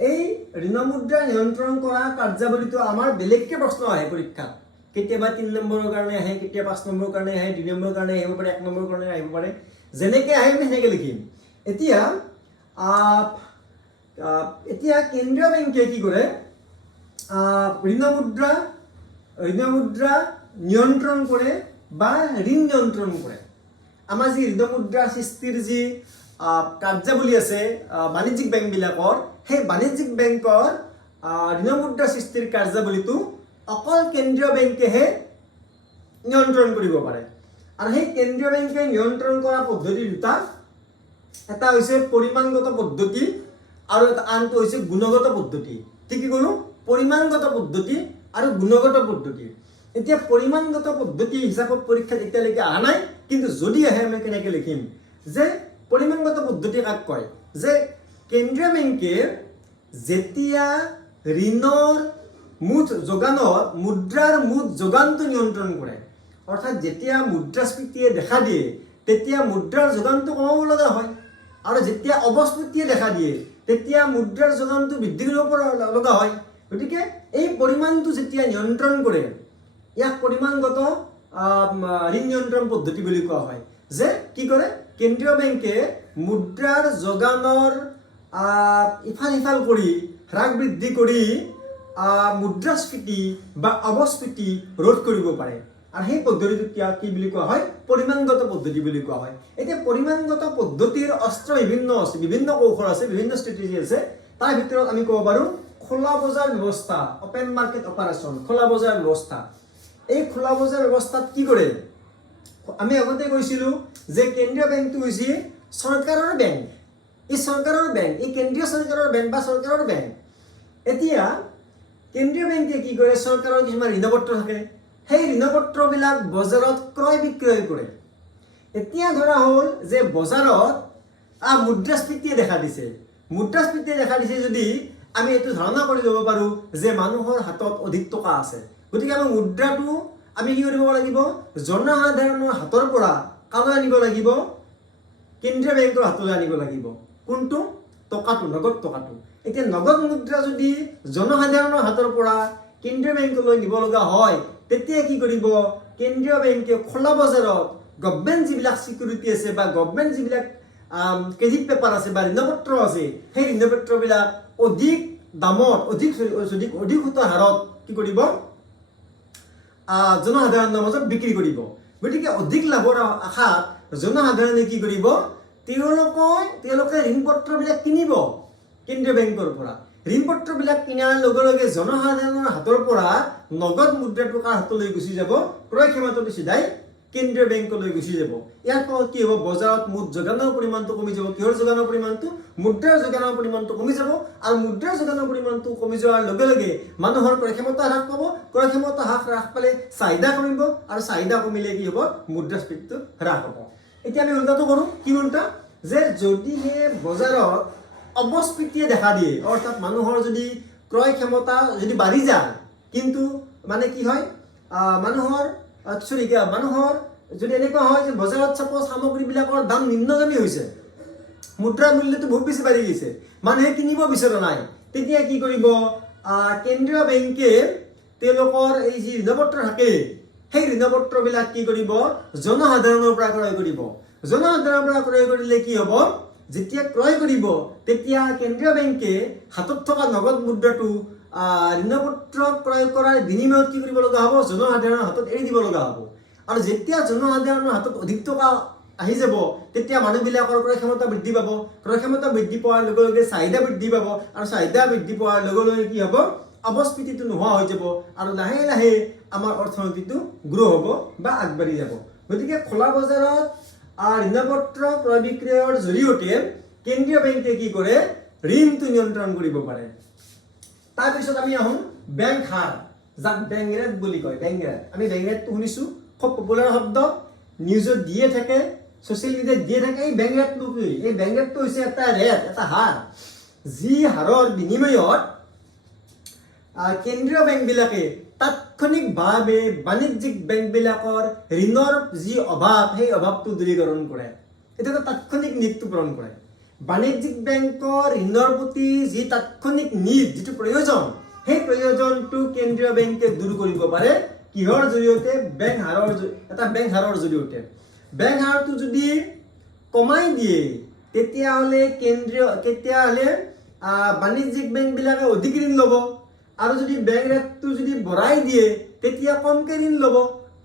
এই ঋণ মুদ্ৰা নিয়ন্ত্ৰণ কৰা কাৰ্যাৱলীটো আমাৰ বেলেগকৈ প্ৰশ্ন আহে পৰীক্ষাত কেতিয়াবা 3 নম্বৰৰ কাৰণে আহে কেতিয়াবা 5 নম্বৰৰ কাৰণে আহে 2 নম্বৰৰ কাৰণে আহিব পাৰে 1 নম্বৰৰ কাৰণে আহিব পাৰে যেনেকৈ আহে আমি সেনেকৈ লিখিম এতিয়া কেন্দ্ৰীয় বেংকে কি কৰে ঋণ মুদ্ৰা নিয়ন্ত্ৰণ কৰে বা ঋণ নিয়ন্ত্ৰণ কৰে আমাৰ যি ঋণ মুদ্ৰা সৃষ্টিৰ যি কাৰ্যাৱলী আছে বাণিজ্যিক বেংকবিলাকৰ সেই বাণিজ্যিক বেংকৰ ঋণ মুদ্ৰা সৃষ্টিৰ কাৰ্যাৱলীটো অকল কেন্দ্ৰীয় বেংকেহে নিয়ন্ত্ৰণ কৰিব পাৰে আৰু সেই কেন্দ্ৰীয় বেংকে নিয়ন্ত্ৰণ কৰা পদ্ধতি দুটা এটা হৈছে পৰিমাণগত পদ্ধতি আৰু আনটো হৈছে গুণগত পদ্ধতি কি কি ক'লো পৰিমাণগত পদ্ধতি আৰু গুণগত পদ্ধতি এতিয়া পৰিমাণগত পদ্ধতি হিচাপত পৰীক্ষাত এতিয়ালৈকে অহা নাই কিন্তু যদি আহে আমি কেনেকৈ লিখিম যে পৰিমাণগত পদ্ধতি কাক কয় যে কেন্দ্ৰীয় বেংকে যেতিয়া ঋণৰ মুঠ যোগানত মুদ্ৰাৰ মুঠ যোগানটো নিয়ন্ত্ৰণ কৰে অৰ্থাৎ যেতিয়া মুদ্ৰাস্ফীতিয়ে দেখা দিয়ে তেতিয়া মুদ্ৰাৰ যোগানটো কমাব লগা হয় আৰু যেতিয়া অৱস্ফীতিয়ে দেখা দিয়ে তেতিয়া মুদ্ৰাৰ যোগানটো বৃদ্ধি কৰিব লগা হয় গতিকে এই পৰিমাণটো যেতিয়া নিয়ন্ত্ৰণ কৰে ইয়াক পৰিমাণগত ঋণ নিয়ন্ত্ৰণ পদ্ধতি বুলি কোৱা হয় যে কি কৰে কেন্দ্ৰীয় বেংকে মুদ্ৰাৰ যোগানৰ ইফাল সিফাল কৰি হ্ৰাস বৃদ্ধি কৰি মুদ্ৰাস্ফীতি বা অৱস্ফীতি ৰোধ কৰিব পাৰে আৰু সেই পদ্ধতিটোক কি বুলি কোৱা হয় পৰিমাণগত পদ্ধতি বুলি কোৱা হয় এতিয়া পৰিমাণগত পদ্ধতিৰ অস্ত্ৰ বিভিন্ন আছে বিভিন্ন কৌশল আছে বিভিন্ন ষ্ট্ৰেটেজি আছে তাৰ ভিতৰত আমি ক'ব পাৰোঁ খোলা বজাৰ ব্যৱস্থা অপেন মাৰ্কেট অপাৰেশ্যন খোলা বজাৰ ব্যৱস্থা এই খোলা বজাৰ ব্যৱস্থাত কি কৰে আমি আগতে কৈছিলোঁ যে কেন্দ্ৰীয় বেংকটো হৈছে চৰকাৰৰ বেংক এই চৰকাৰৰ বেংক এই কেন্দ্ৰীয় চৰকাৰৰ বেংক বা চৰকাৰৰ বেংক এতিয়া কেন্দ্ৰীয় বেংকে কি কৰে চৰকাৰৰ কিছুমান ঋণপত্ৰ থাকে সেই ঋণপত্ৰবিলাক বজাৰত ক্ৰয় বিক্ৰয় কৰে এতিয়া ধৰা হ'ল যে বজাৰত মুদ্ৰাস্ফীতিয়ে দেখা দিছে যদি আমি এইটো ধাৰণা কৰি ল'ব পাৰোঁ যে মানুহৰ হাতত অধিক টকা আছে গতিকে আমাৰ মুদ্ৰাটো আমি কি কৰিব লাগিব জনসাধাৰণৰ হাতৰ পৰা কালৈ আনিব লাগিব কেন্দ্ৰীয় বেংকৰ হাতলৈ আনিব লাগিব কোনটো টকাটো নগদ টকাটো এতিয়া নগদ মুদ্ৰা যদি জনসাধাৰণৰ হাতৰ পৰা কেন্দ্ৰীয় বেংকলৈ নিব লগা হয় তেতিয়া কি কৰিব কেন্দ্ৰীয় বেংকে খোলা বজাৰত গভৰ্ণমেণ্ট যিবিলাক ছিকিউৰিটি আছে বা গভৰ্ণমেণ্ট যিবিলাক ক্ৰেডিট পেপাৰ আছে বা ঋণপত্ৰ আছে সেই ঋণপত্ৰবিলাক অধিক দামত অধিক সুতৰ হাৰত কি কৰিব জনসাধাৰণৰ মাজত বিক্ৰী কৰিব গতিকে অধিক লাভৰ আশাত জনসাধাৰণে কি কৰিব তেওঁলোকে ঋণপত্ৰবিলাক কিনিব কেন্দ্ৰীয় বেংকৰ পৰা ঋণপত্ৰবিলাক কিনাৰ লগে লগে জনসাধাৰণৰ হাতৰ পৰা নগদ মুদ্ৰাটো কাৰ হাতলৈ গুচি যাব ক্ৰয় ক্ষমতাটো চিধাই কেন্দ্ৰীয় বেংকলৈ গুচি যাব ইয়াৰ ফলত কি হ'ব বজাৰত মুঠ যোগানৰ পৰিমাণটো কমি যাব কিহৰ যোগানৰ পৰিমাণটো মুদ্ৰাৰ যোগানৰ পৰিমাণটো কমি যাব আৰু মুদ্ৰাৰ যোগানৰ পৰিমাণটো কমি যোৱাৰ লগে লগে মানুহৰ ক্ৰয় ক্ষমতা হ্ৰাস পাব ক্ৰয় ক্ষমতা হ্ৰাস পালে চাহিদা কমিব আৰু চাহিদা কমিলে কি হ'ব মুদ্ৰাস্ফীতিটো হ্ৰাস হ'ব এতিয়া আমি উল্টাটো কৰোঁ কি উল্টা যে যদিহে বজাৰত অৱস্ফীতিয়ে দেখা দিয়ে অৰ্থাৎ মানুহৰ যদি ক্ৰয় ক্ষমতা যদি বাঢ়ি যায় কিন্তু মানে কি হয় মানুহৰ যদি এনেকুৱা হয় যে বজাৰত চাপ'জ সামগ্ৰীবিলাকৰ দাম নিম্নগামী হৈছে মুদ্ৰাৰ মূল্যটো বহুত বেছি বাঢ়ি গৈছে মানুহে কিনিব বিচৰা নাই তেতিয়া কি কৰিব কেন্দ্ৰীয় বেংকে তেওঁলোকৰ এই যি ঋণপত্ৰ থাকে সেই ঋণপত্ৰবিলাক কি কৰিব জনসাধাৰণৰ পৰা ক্ৰয় কৰিব জনসাধাৰণৰ পৰা ক্ৰয় কৰিলে কি হ'ব যেতিয়া ক্ৰয় কৰিব তেতিয়া কেন্দ্ৰীয় বেংকে হাতত থকা নগদ মুদ্ৰাটো ঋণপত্ৰ ক্ৰয় কৰাৰ বিনিময়ত কি কৰিব লগা হ'ব জনসাধাৰণৰ হাতত এৰি দিব লগা হ'ব আৰু যেতিয়া জনসাধাৰণৰ হাতত অধিক টকা আহি যাব তেতিয়া মানুহবিলাকৰ ক্ৰয় ক্ষমতা বৃদ্ধি পাব ক্ৰয় ক্ষমতা বৃদ্ধি পোৱাৰ লগে লগে চাহিদা বৃদ্ধি পাব আৰু চাহিদা বৃদ্ধি পোৱাৰ লগে লগে কি হ'ব অৱস্ফীতিটো নোহোৱা হৈ যাব আৰু লাহে লাহে আমাৰ অৰ্থনীতিটো গ্ৰ' হ'ব বা আগবাঢ়ি যাব গতিকে খোলা বজাৰত ঋণপত্ৰ ক্ৰয় বিক্ৰয়ৰ জৰিয়তে কেন্দ্ৰীয় বেংকে কি কৰে ঋণটো নিয়ন্ত্ৰণ কৰিব পাৰে তাৰপিছত আমি আহোঁ বেংক হাৰ যাক বেংক ৰেট বুলি কয় বেংক ৰেট আমি বেংক ৰেটটো শুনিছোঁ খুব পপুলাৰ শব্দ নিউজত দিয়ে থাকে ছ'চিয়েল মিডিয়াত দিয়ে থাকে এই বেংক ৰেটটো কি এই বেংক ৰেটটো হৈছে এটা ৰেট এটা হাৰ যি হাৰৰ বিনিময়ত কেন্দ্ৰীয় বেংকবিলাকে তাৎক্ষণিকভাৱে বাণিজ্যিক বেংকবিলাকৰ ঋণৰ যি অভাৱ সেই অভাৱটো দূৰীকৰণ কৰে এইটো এটা তাৎক্ষণিক নীডটো পূৰণ কৰে বাণিজ্যিক বেংকৰ ঋণৰ প্ৰতি যি তাৎক্ষণিক নীড যিটো প্ৰয়োজন সেই প্ৰয়োজনটো কেন্দ্ৰীয় বেংকে দূৰ কৰিব পাৰে কিহৰ জৰিয়তে বেংক হাৰৰ জৰিয়তে বেংক হাৰটো যদি কমাই দিয়ে তেতিয়াহ'লে বাণিজ্যিক বেংকবিলাকে অধিক ঋণ ল'ব আৰু যদি বেংক ৰেটটো যদি বঢ়াই দিয়ে তেতিয়া কমকৈ ঋণ ল'ব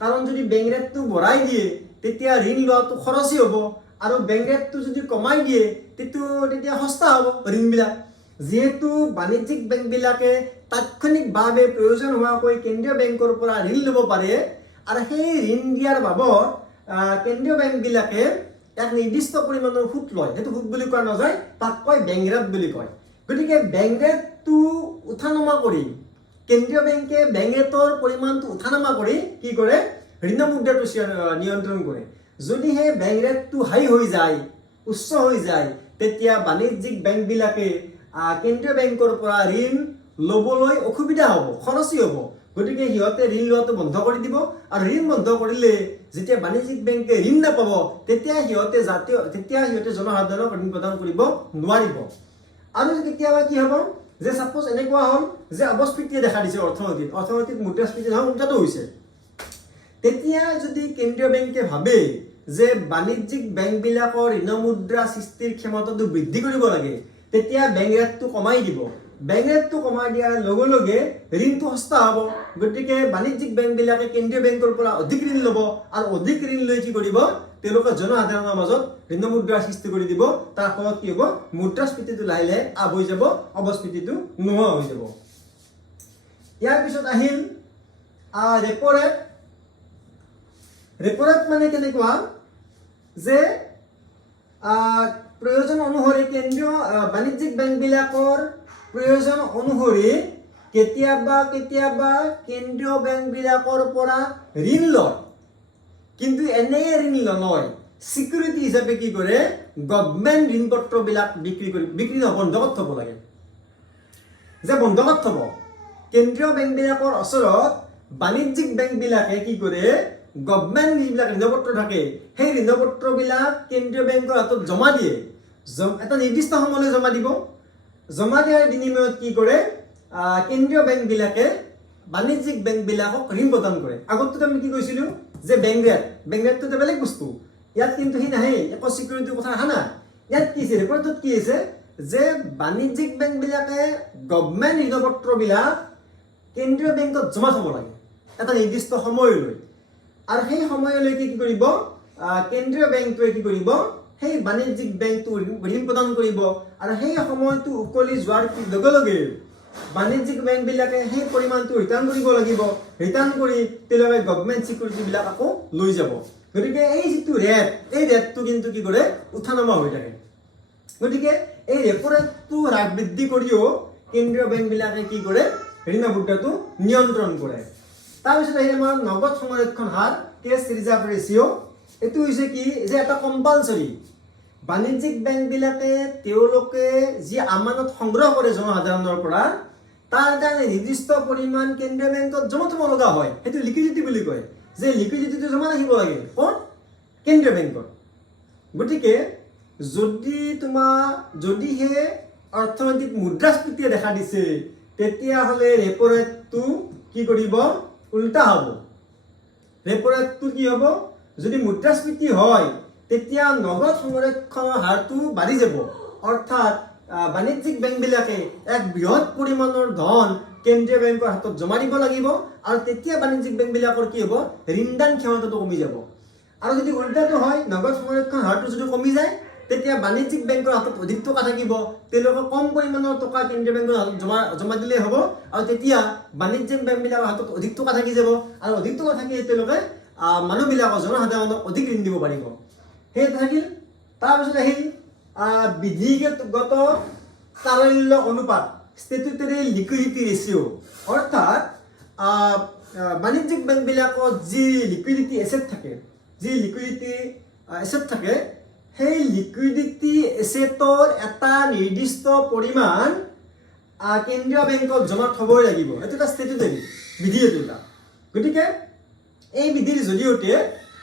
কাৰণ যদি বেংক ৰেটটো বঢ়াই দিয়ে তেতিয়া ঋণ লোৱাটো খৰচী হ'ব আৰু বেংক ৰেটটো যদি কমাই দিয়ে তেতিয়া সস্তা হ'ব ঋণবিলাক যিহেতু বাণিজ্যিক বেংকবিলাকে তাৎক্ষণিকভাৱে প্ৰয়োজন হোৱাকৈ কেন্দ্ৰীয় বেংকৰ পৰা ঋণ ল'ব পাৰে আৰু সেই ঋণ দিয়াৰ বাবদ কেন্দ্ৰীয় বেংকবিলাকে এক নিৰ্দিষ্ট পৰিমাণৰ সুত লয় সেইটো সুত বুলি কোৱা নাযায় তাক কয় বেংক ৰেট বুলি কয় গতিকে বেংক ৰেটটো উঠা নমা কৰি কেন্দ্ৰীয় বেংকে বেংক ৰেটৰ পৰিমাণটো উঠা নমা কৰি কি কৰে ঋণ মুদ্ৰাটো নিয়ন্ত্ৰণ কৰে যদি সেই বেংক ৰেটটো হাই হৈ যায় উচ্চ হৈ যায় তেতিয়া বাণিজ্যিক বেংকবিলাকে কেন্দ্ৰীয় বেংকৰ পৰা ঋণ ল'বলৈ অসুবিধা হ'ব খৰচী হ'ব গতিকে সিহঁতে ঋণ লোৱাটো বন্ধ কৰি দিব আৰু ঋণ বন্ধ কৰিলে যেতিয়া বাণিজ্যিক বেংকে ঋণ নাপাব তেতিয়া সিহঁতে জনসাধাৰণক ঋণ প্ৰদান কৰিব নোৱাৰিব আৰু কেতিয়াবা কি হ'ব যে সাপোজ এনেকুৱা হ'ল যে অৱস্ফীতিয়ে দেখা দিছে অৰ্থনীতিত মুদ্ৰাস্ফীতি নহয় উল্টাটো হৈছে তেতিয়া যদি কেন্দ্ৰীয় বেংকে ভাবে যে বাণিজ্যিক বেংকবিলাকৰ ঋণ মুদ্ৰা সৃষ্টিৰ ক্ষমতাটো বৃদ্ধি কৰিব লাগে তেতিয়া বেংক ৰেটটো কমাই দিব বেংক ৰেটটো কমাই দিয়াৰ লগে লগে ঋণটো সস্তা হ'ব গতিকে বাণিজ্যিক বেংকবিলাকে কেন্দ্ৰীয় বেংকৰ পৰা অধিক ঋণ ল'ব আৰু অধিক ঋণ লৈ কি কৰিব তেওঁলোকে জনসাধাৰণৰ মাজত ঋণ মুদ্ৰাৰ সৃষ্টি কৰি দিব তাৰ ফলত কি হ'ব মুদ্ৰাস্ফীতিটো লাহে লাহে আপ হৈ যাব অৱস্ফীতিটো নোহোৱা হৈ যাব ইয়াৰ পিছত আহিল ৰেপ ৰেট মানে কেনেকুৱা যে প্ৰয়োজন অনুসৰি কেন্দ্ৰীয় বাণিজ্যিক বেংকবিলাকৰ প্ৰয়োজন অনুসৰি কেতিয়াবা কেন্দ্ৰীয় বেংকবিলাকৰ পৰা ঋণ লয় কিন্তু এনে ঋণ নলয় সিকিউৰিটি হিচাপে কি কৰে গভৰ্ণমেণ্ট ঋণ পত্ৰবিলাক বিক্ৰী বন্ধকত থ'ব লাগে যে বন্ধকত থ'ব কেন্দ্ৰীয় বেংকবিলাকৰ ওচৰত বাণিজ্যিক বেংকবিলাকে কি কৰে গভৰ্ণমেণ্ট যিবিলাক ঋণপত্ৰ থাকে সেই ঋণপত্ৰবিলাক কেন্দ্ৰীয় বেংকৰ হাতত জমা দিয়ে এটা নিৰ্দিষ্ট সময়লৈ জমা দিয়াৰ বিনিময়ত কি কৰে কেন্দ্ৰীয় বেংকবিলাকে বাণিজ্যিক বেংকবিলাকক ঋণ প্ৰদান কৰে আগতে আমি কি কৈছিলোঁ যে বেংক ৰেটটো এটা বেলেগ বস্তু ইয়াত কিন্তু সি নাহে একো সিকিউৰিটিৰ কথা অহা নাই ইয়াত কি হৈছে ৰিপৰ্টত কি হৈছে যে বাণিজ্যিক বেংকবিলাকে গভৰ্ণমেণ্ট ঋণপত্ৰবিলাক কেন্দ্ৰীয় বেংকত জমা থ'ব লাগে এটা নিৰ্দিষ্ট সময়লৈ আৰু সেই সময়লৈকে কি কৰিব কেন্দ্ৰীয় বেংকটোৱে কি কৰিব সেই বাণিজ্যিক বেংকটো ঋণ প্ৰদান কৰিব আৰু সেই সময়টো উকলি যোৱাৰ লগে লগে বাণিজ্যিক বেংকবিলাকে সেই পৰিমাণটো ৰিটাৰ্ণ কৰিব লাগিব ৰিটাৰ্ণ কৰি তেওঁলোকে গভৰ্ণমেণ্ট সিকিউৰিটিবিলাক আকৌ লৈ যাব গতিকে এই যিটো এই ৰেটটো কিন্তু কি কৰে উঠা নমা হৈ থাকে গতিকে এই ৰেপ ৰেটটো হ্ৰাস বৃদ্ধি কৰিও কেন্দ্ৰীয় বেংকবিলাকে কি কৰে ঋণ মুদ্ৰাটো নিয়ন্ত্ৰণ কৰে তাৰপিছত আহিলে আমাৰ নগদ সংৰক্ষণ হাৰ কেছ ৰিজাৰ্ভ ৰেচিঅ' এইটো হৈছে কি যে এটা কম্পালচৰি বাণিজ্যিক বেংকবিলাকে তেওঁলোকে যি আমানত সংগ্ৰহ কৰে জনসাধাৰণৰ পৰা তাৰ এটা নিৰ্দিষ্ট পৰিমাণ কেন্দ্ৰীয় বেংকত জমা থ'ব লগা হয় সেইটো লিকুইডিটি বুলি কয় যে লিকুইডিটিটো জমা ৰাখিব লাগে ক'ত কেন্দ্ৰীয় বেংকত গতিকে যদিহে অৰ্থনীতিত মুদ্ৰাস্ফীতিয়ে দেখা দিছে তেতিয়াহ'লে ৰেপ ৰেটটো কি কৰিব উল্টা হ'ব ৰেপ ৰেটটো কি হ'ব যদি মুদ্ৰাস্ফীতি হয় তেতিয়া নগদ সংৰক্ষণৰ হাৰটো বাঢ়ি যাব অৰ্থাৎ বাণিজ্যিক বেংকবিলাকে এক বৃহৎ পৰিমাণৰ ধন কেন্দ্ৰীয় বেংকৰ হাতত জমা দিব লাগিব আৰু তেতিয়া বাণিজ্যিক বেংকবিলাকৰ কি হ'ব ঋণদান ক্ষমতাটো কমি যাব আৰু যদি উল্টাটো হয় নগদ সংৰক্ষণ হাৰটো যদি কমি যায় তেতিয়া বাণিজ্যিক বেংকৰ হাতত অধিক টকা থাকিব তেওঁলোকে কম পৰিমাণৰ টকা কেন্দ্ৰীয় বেংকৰ হাতত জমা দিলেই হ'ব আৰু তেতিয়া বাণিজ্যিক বেংকবিলাকৰ হাতত অধিক টকা থাকি যাব আৰু অধিক টকা থাকিলে তেওঁলোকে মানুহবিলাকক জনসাধাৰণক অধিক ঋণ দিব পাৰিব সেই থাকিল তাৰপিছত আহিল বিধিগত তাৰল্য অনুপাত স্টেটুটৰী লিকুইডিটি ৰেচিঅ' অৰ্থাৎ বাণিজ্যিক বেংকবিলাকত যি লিকুইডিটি এছেট থাকে সেই লিকুইডিটি এছেটৰ এটা নিৰ্দিষ্ট পৰিমাণ কেন্দ্ৰীয় বেংকত জমা থবই লাগিব। এইটো এটা ষ্টেটুটৰী বিধি, এইটো এটা। গতিকে এই বিধিৰ জৰিয়তে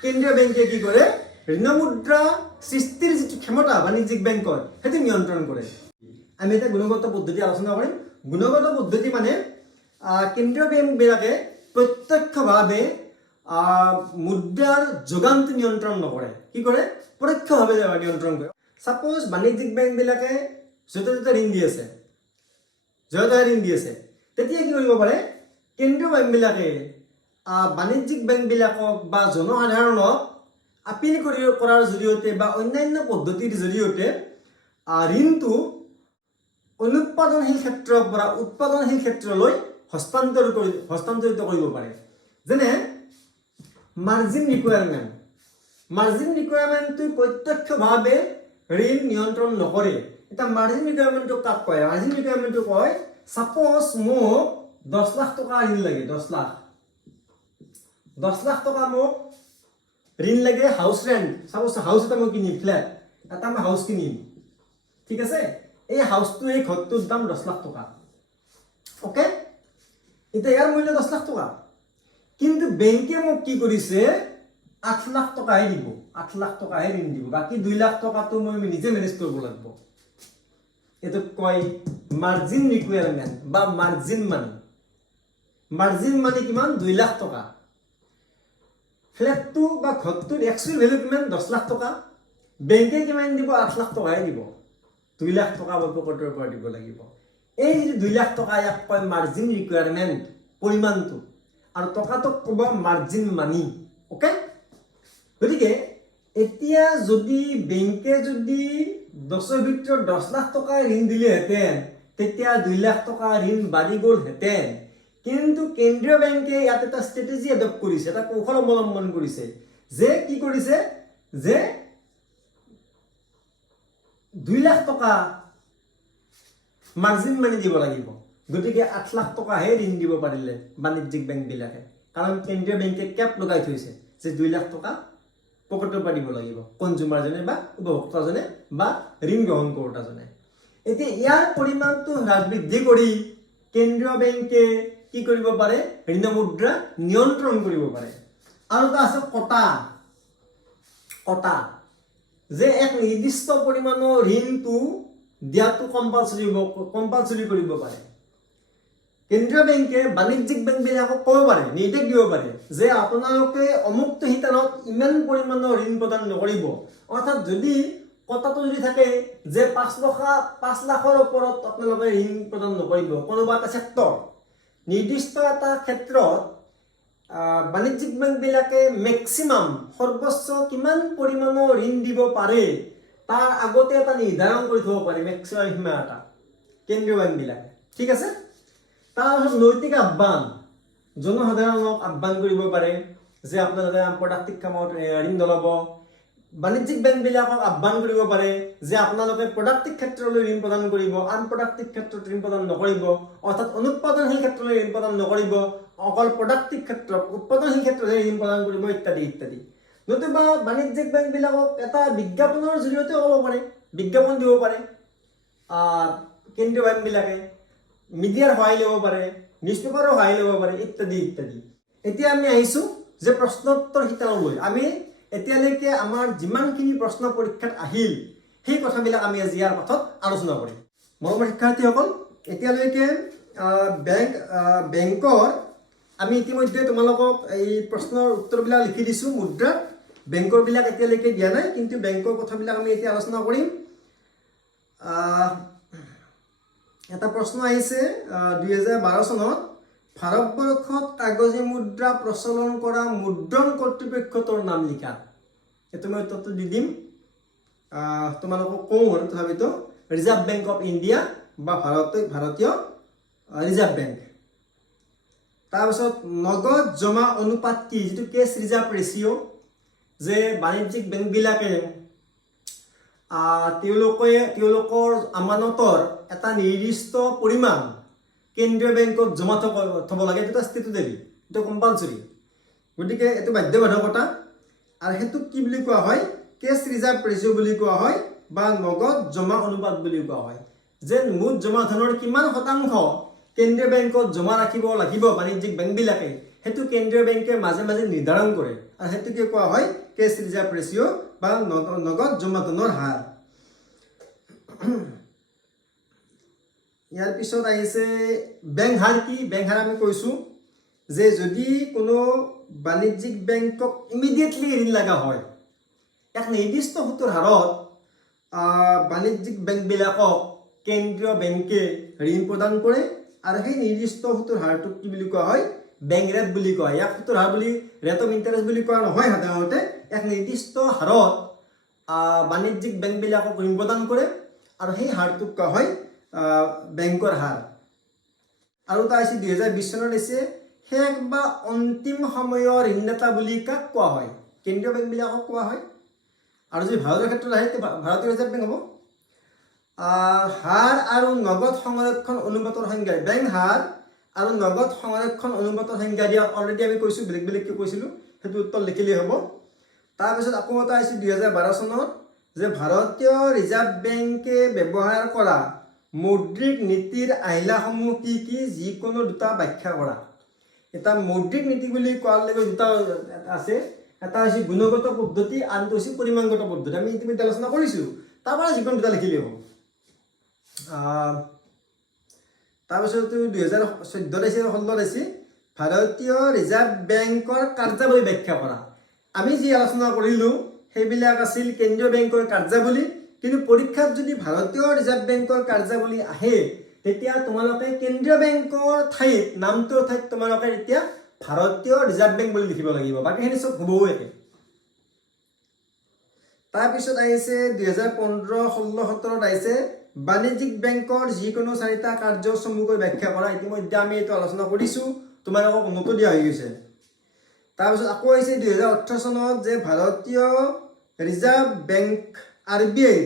কেন্দ্ৰীয় বেংকে কি কৰে, ঋণমুদ্ৰা সৃষ্টিৰ যিটো ক্ষমতা বাণিজ্যিক বেংকৰ সেইটো নিয়ন্ত্ৰণ কৰে। আমি এটা গুণগত পদ্ধতি আলোচনা কৰিম। গুণগত পদ্ধতি মানে কেন্দ্ৰীয় বেংকবিলাকে প্ৰত্যক্ষভাৱে মুদ্ৰাৰ যোগানটো নিয়ন্ত্ৰণ নকৰে, কি কৰে, পৰোক্ষভাৱে নিয়ন্ত্ৰণ কৰে। ছাপ'জ বাণিজ্যিক বেংকবিলাকে য'তে ত'তে ঋণ দি আছে, তেতিয়া কি কৰিব পাৰে, কেন্দ্ৰীয় বেংকবিলাকে বাণিজ্যিক বেংকবিলাকক বা জনসাধাৰণক আপিল কৰাৰ জৰিয়তে বা অন্যান্য পদ্ধতিৰ জৰিয়তে ঋণটো অনুৎপাদনশীল ক্ষেত্ৰৰ পৰা উৎপাদনশীল ক্ষেত্ৰলৈ হস্তান্তৰিত কৰিব পাৰে। যেনে মাৰ্জিন ৰিকুৱাৰমেণ্টটো প্ৰত্যক্ষভাৱে ঋণ নিয়ন্ত্ৰণ নকৰে। এতিয়া মাৰ্জিন ৰিকুৱাৰমেণ্টটো কাক কয়? মাৰ্জিন ৰিকুৱাৰমেণ্টটো কয়, ছাপ'জ মোক 10 লাখ টকা ঋণ লাগে, 10 লাখ টকা মোক ঋণ লাগে হাউচ ৰেণ্ট। ছাপ'জ হাউচ এটা মই কিনিম, ফ্লেট এটা মই হাউচ কিনিম, ঠিক আছে। এই হাউচটো, এই ঘৰটোৰ দাম 10 লাখ টকা, অ'কে। এতিয়া ইয়াৰ মূল্য 10 লাখ টকা, কিন্তু বেংকে মোক কি কৰিছে, 8 লাখ টকাহে দিব, 8 লাখ টকাহে ঋণ দিব, বাকী 2 লাখ টকাটো মই নিজে মেনেজ কৰিব লাগিব। এইটোক কয় মাৰ্জিন ৰিকুৱাৰমেণ্ট বা মাৰ্জিন মানি। মাৰ্জিন মানি কিমান? 2 লাখ টকা। ফ্লেটটো বা ঘৰটোৰ একচুৱেল ভেলু কিমান? 10 লাখ টকা। বেংকে কিমান দিব? 8 লাখ টকাহে দিব, 2 লাখ টকা মই পকেটৰ পৰা দিব লাগিব। এই যিটো 2 লাখ টকা, ইয়াক কয় মাৰ্জিন ৰিকুৱাৰমেণ্ট, পৰিমাণটো, আৰু টকাটোক ক'ব মাৰ্জিন মানি, অ'কে। গতিকে এতিয়া যদি বেংকে যদি 10ৰ ভিতৰত 10 লাখ টকা ঋণ দিলেহেঁতেন, তেতিয়া 2 লাখ টকা ঋণ বাঢ়ি গ'লহেঁতেন। কিন্তু কেন্দ্ৰীয় বেংকে ইয়াত এটা ষ্ট্ৰেটেজি এডপ্ট কৰিছে, এটা কৌশল অৱলম্বন কৰিছে, যে কি কৰিছে, যে 2 লাখ টকা মাৰ্জিন মানি দিব লাগিব। গতিকে 8 লাখ টকাহে ঋণ দিব পাৰিলে বাণিজ্যিক বেংকবিলাকে, কাৰণ কেন্দ্ৰীয় বেংকে কেপ লগাই থৈছে যে 2 লাখ টকা পকেটৰ পৰা দিব লাগিব কনজিউমাৰজনে বা উপভোক্তাজনে বা ঋণ গ্ৰহণ কৰোঁতাজনে। এতিয়া ইয়াৰ পৰিমাণটো হ্ৰাস বৃদ্ধি কৰি কেন্দ্ৰীয় বেংকে কি কৰিব পাৰে, ঋণমুদ্ৰা নিয়ন্ত্ৰণ কৰিব পাৰে। আৰু এটা আছে কটা, যে এক নিৰ্দিষ্ট পৰিমাণৰ ঋণটো দিয়াটো কম্পালচৰি কৰিব পাৰে। কেন্দ্ৰীয় বেংকে বাণিজ্যিক বেংকবিলাকক ক'ব পাৰে, নিৰ্দেশ দিব পাৰে, যে আপোনালোকে অমুকটো শিতানত ইমান পৰিমাণৰ ঋণ প্ৰদান নকৰিব। অৰ্থাৎ যদি কটাটো যদি থাকে যে 5 লাখৰ ওপৰত আপোনালোকে ঋণ প্ৰদান নকৰিব, কোনোবা এটা চেক্টৰ, নিৰ্দিষ্ট এটা ক্ষেত্ৰত বাণিজ্যিক বেংকবিলাকে মেক্সিমাম সৰ্বোচ্চ কিমান পৰিমাণৰ ঋণ দিব পাৰে তাৰ আগতে এটা নিৰ্ধাৰণ কৰি থ'ব পাৰে, মেক্সিমাম সীমা এটা, কেন্দ্ৰীয় বেংকবিলাকে, ঠিক আছে। তাৰপিছত নৈতিক আহ্বান, জনসাধাৰণক আহ্বান কৰিব পাৰে যে আপোনালোকে প্ৰডাক্টিভ কামত ঋণ নল'ব। বাণিজ্যিক বেংকবিলাকক আহ্বান কৰিব পাৰে যে আপোনালোকে প্ৰডাক্টিভ ক্ষেত্ৰলৈ ঋণ প্ৰদান কৰিব, আনপ্ৰডাক্টিভ ক্ষেত্ৰত ঋণ প্ৰদান নকৰিব। অৰ্থাৎ অনুৎপাদনশীল ক্ষেত্ৰলৈ ঋণ প্ৰদান নকৰিব, অকল প্ৰডাক্টিভ ক্ষেত্ৰত, উৎপাদনশীল ক্ষেত্ৰতহে ঋণ প্ৰদান কৰিব, ইত্যাদি ইত্যাদি। নতুবা বাণিজ্যিক বেংকবিলাকক এটা বিজ্ঞাপনৰ জৰিয়তে ক'ব পাৰে, বিজ্ঞাপন দিব পাৰে কেন্দ্ৰীয় বেংকবিলাকে, মিডিয়াৰ সহায় ল'ব পাৰে, নিউজ পেপাৰৰ সহায় ল'ব পাৰে, ইত্যাদি ইত্যাদি। এতিয়া আমি আহিছোঁ যে প্ৰশ্নোত্তৰ শিতানলৈ। আমি এতিয়ালৈকে আমাৰ যিমানখিনি প্ৰশ্ন পৰীক্ষাত আহিল সেই কথাবিলাক আমি আজি ইয়াৰ পাছত আলোচনা কৰিম। মৰমৰ শিক্ষাৰ্থীসকল, এতিয়ালৈকে বেংকৰ আমি ইতিমধ্যে তোমালোকক এই প্ৰশ্নৰ উত্তৰবিলাক লিখি দিছোঁ মুদ্ৰাত। বেংকৰবিলাক এতিয়ালৈকে দিয়া নাই, কিন্তু বেংকৰ কথাবিলাক আমি এতিয়া আলোচনা কৰিম। এটা প্ৰশ্ন আহিছে 2012 চনত ভাৰতবৰ্ষত কাগজী মুদ্ৰা প্ৰচলন কৰা মুদ্ৰণ কৰ্তৃপক্ষটোৰ নাম লিখা। এইটো মই উত্তৰটো দি দিম, তোমালোকক কওঁ আৰু তথাপিতো ৰিজাৰ্ভ বেংক অফ ইণ্ডিয়া বা ভাৰতীয় ৰিজাৰ্ভ বেংক। তাৰপিছত নগদ জমা অনুপাত কি, যিটো কেছ ৰিজাৰ্ভ ৰেচিঅ', যে বাণিজ্যিক বেংকবিলাকে তেওঁলোকৰ আমানতৰ এটা নিৰ্দিষ্ট পৰিমাণ কেন্দ্ৰীয় বেংকত জমা থ'ব লাগে। এইটো এটা ষ্টেটুটৰী, এইটো কম্পালচৰি, গতিকে এইটো বাধ্যবাধকতা। আৰু সেইটোক কি বুলি কোৱা হয়? কেছ ৰিজাৰ্ভ ৰেচিঅ' বুলি কোৱা হয় বা নগদ জমা অনুপাত বুলি কোৱা হয়। যে মুঠ জমা ধনৰ কিমান শতাংশ কেন্দ্ৰীয় বেংকত জমা ৰাখিব লাগিব বাণিজ্যিক বেংকবিলাকে, সেইটো কেন্দ্ৰীয় বেংকে মাজে মাজে নিৰ্ধাৰণ কৰে, আৰু সেইটোকে কোৱা হয় কেছ ৰিজাৰ্ভ ৰেচিঅ' বা নগদ জমা ধনৰ হাৰ। ইয়াৰ পিছত আহিছে বেংক হাৰ। কি বেংক হাৰ? আমি কৈছোঁ যে যদি কোনো বাণিজ্যিক বেংকক ইমিডিয়েটলি ঋণ লগা হয়, এক নিৰ্দিষ্ট সুতৰ হাৰত বাণিজ্যিক বেংকবিলাকক কেন্দ্ৰীয় বেংকে ঋণ প্ৰদান কৰে, আৰু সেই নিৰ্দিষ্ট সুতৰ হাৰটোক কি বুলি কোৱা হয়? বেংক ৰেট বুলি কোৱা হয়। ইয়াক সুতৰ হাৰ বুলি, ৰেট অফ ইণ্টাৰেষ্ট বুলি কোৱা নহয় সাধাৰণতে। এক নিৰ্দিষ্ট হাৰত বাণিজ্যিক বেংকবিলাকক ঋণ প্ৰদান কৰে, আৰু সেই হাৰটোক কোৱা হয় বেংকৰ হাৰ। আৰু এটা হৈছে 2020 চনত হৈছে শেষ বা অন্তিম সময়ৰ ঋণদাতা বুলি কাক কোৱা হয়? কেন্দ্ৰীয় বেংকবিলাকক কোৱা হয়। আৰু যদি ভাৰতৰ ক্ষেত্ৰত আহে ভাৰতীয় ৰিজাৰ্ভ বেংক হ'ব। হাৰ আৰু নগদ সংৰক্ষণ অনুপাতৰ সংজ্ঞা। বেংক হাৰ আৰু নগদ সংৰক্ষণ অনুপাতৰ সংজ্ঞা দিয়া অলৰেডি আমি কৈছোঁ, বেলেগ বেলেগকৈ কৈছিলোঁ, সেইটো উত্তৰ লিখিলেই হ'ব। তাৰপিছত আকৌ এটা আহিছে 2012 চনত যে ভাৰতীয় ৰিজাৰ্ভ বেংকে ব্যৱহাৰ কৰা মৌদ্ৰিক নীতিৰ আহিলাসমূহ কি কি? যিকোনো দুটা ব্যাখ্যা কৰা। এটা মৌদ্ৰিক নীতি বুলি কোৱাৰ লগে দুটা আছে, এটা হৈছে গুণগত পদ্ধতি, আনটো হৈছে পৰিমাণগত পদ্ধতি। আমি ইতিমধ্যে আলোচনা কৰিছিলোঁ, তাৰপৰা যিকোনো দুটা লিখিলেই হ'ব। তাৰপিছত 2014 আহিছে, 16 আহিছে ভাৰতীয় ৰিজাৰ্ভ বেংকৰ কাৰ্যাৱলী ব্যাখ্যা কৰা। আমি যি আলোচনা কৰিলোঁ সেইবিলাক আছিল কেন্দ্ৰীয় বেংকৰ কাৰ্যাৱলী, কিন্তু পৰীক্ষাত যদি ভাৰতীয় ৰিজাৰ্ভ বেংকৰ কাৰ্যাৱলী আহে তেতিয়া তোমালোকে কেন্দ্ৰীয় বেংকৰ ঠাইত, নামটোৰ ঠাইত তোমালোকে এতিয়া ভাৰতীয় ৰিজাৰ্ভ বেংক বুলি লিখিব লাগিব, বাকীখিনি চব হ'বও একে। তাৰপিছত আহিছে 2015, 16, 17 আহিছে বাণিজ্যিক বেংকৰ যিকোনো 4টা কাৰ্য চমুকৈ ব্যাখ্যা কৰা। ইতিমধ্যে আমি এইটো আলোচনা কৰিছোঁ, তোমালোকক নোটো দিয়া হৈ গৈছে। তাৰপিছত আকৌ আহিছে 2018 চনত যে ভাৰতীয় ৰিজাৰ্ভ বেংক RBI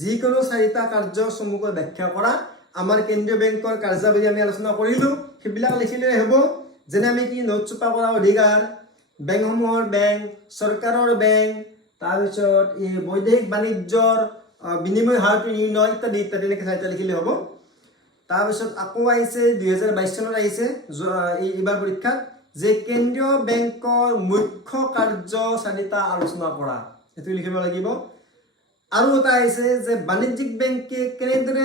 যিকোনো 4টা কাৰ্য চমুকৈ ব্যাখ্যা কৰা। আমাৰ কেন্দ্ৰীয় বেংকৰ কাৰ্যাৱলী আমি আলোচনা কৰিলোঁ, সেইবিলাক লিখিলেই হ'ব। যেনে আমি কি? নোট ছপা কৰা অধিকাৰ, বেংকসমূহৰ বেংক, চৰকাৰৰ বেংক, তাৰপিছত এই বৈদেশিক বাণিজ্যৰ বিনিময় হাৰটো নিৰ্ণয় ইত্যাদি ইত্যাদি এনেকৈ 4টা লিখিলে হ'ব। তাৰপিছত আকৌ আহিছে 2022 চনত আহিছে এইবাৰ পৰীক্ষাত যে কেন্দ্ৰীয় বেংকৰ মুখ্য কাৰ্য 4টা আলোচনা কৰা, সেইটো লিখিব লাগিব। আৰু এটা আহিছে যে বাণিজ্যিক বেংকে কেনেদৰে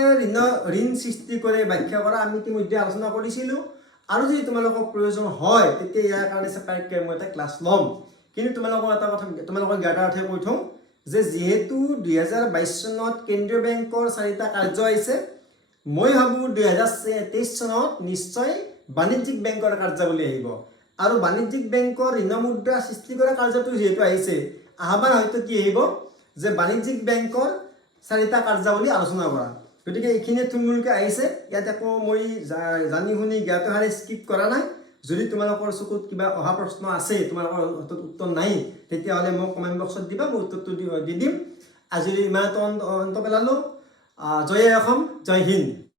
ঋণ সৃষ্টি কৰে ব্যাখ্যা কৰা। আমি ইতিমধ্যে আলোচনা কৰিছিলোঁ, আৰু যদি তোমালোকৰ প্ৰয়োজন হয় তেতিয়া ইয়াৰ কাৰণে ছেপাৰেটকৈ মই এটা ক্লাছ ল'ম। কিন্তু তোমালোকৰ এটা কথা, তোমালোকৰ জ্ঞাতাৰ্থে কৈ থওঁ যে যিহেতু 2022 চনত কেন্দ্ৰীয় বেংকৰ 4টা কাৰ্য আহিছে, মই ভাবোঁ 2023 চনত নিশ্চয় বাণিজ্যিক বেংকৰ কাৰ্যাৱলী আহিব। আৰু বাণিজ্যিক বেংকৰ ঋণমুদ্ৰা সৃষ্টি কৰা কাৰ্যটো যিহেতু আহিছে, আহ্বান হয়তো কি আহিব যে বাণিজ্যিক বেংকৰ 4টা কাৰ্যাৱলী আলোচনা কৰা। গতিকে এইখিনি থুলমূলকৈ আহিছে, ইয়াত একো মই জানি শুনি জ্ঞাতহাৰে স্কিপ কৰা নাই। যদি তোমালোকৰ চকুত কিবা অহা প্ৰশ্ন আছে, তোমালোকৰ হাতত উত্তৰ নাই, তেতিয়াহ'লে মোক কমেণ্ট বক্সত দিবা, মই উত্তৰটো দি দিম। আজি ইমানতে অন্ত পেলালোঁ। জয় অসম, জয় হিন্দ।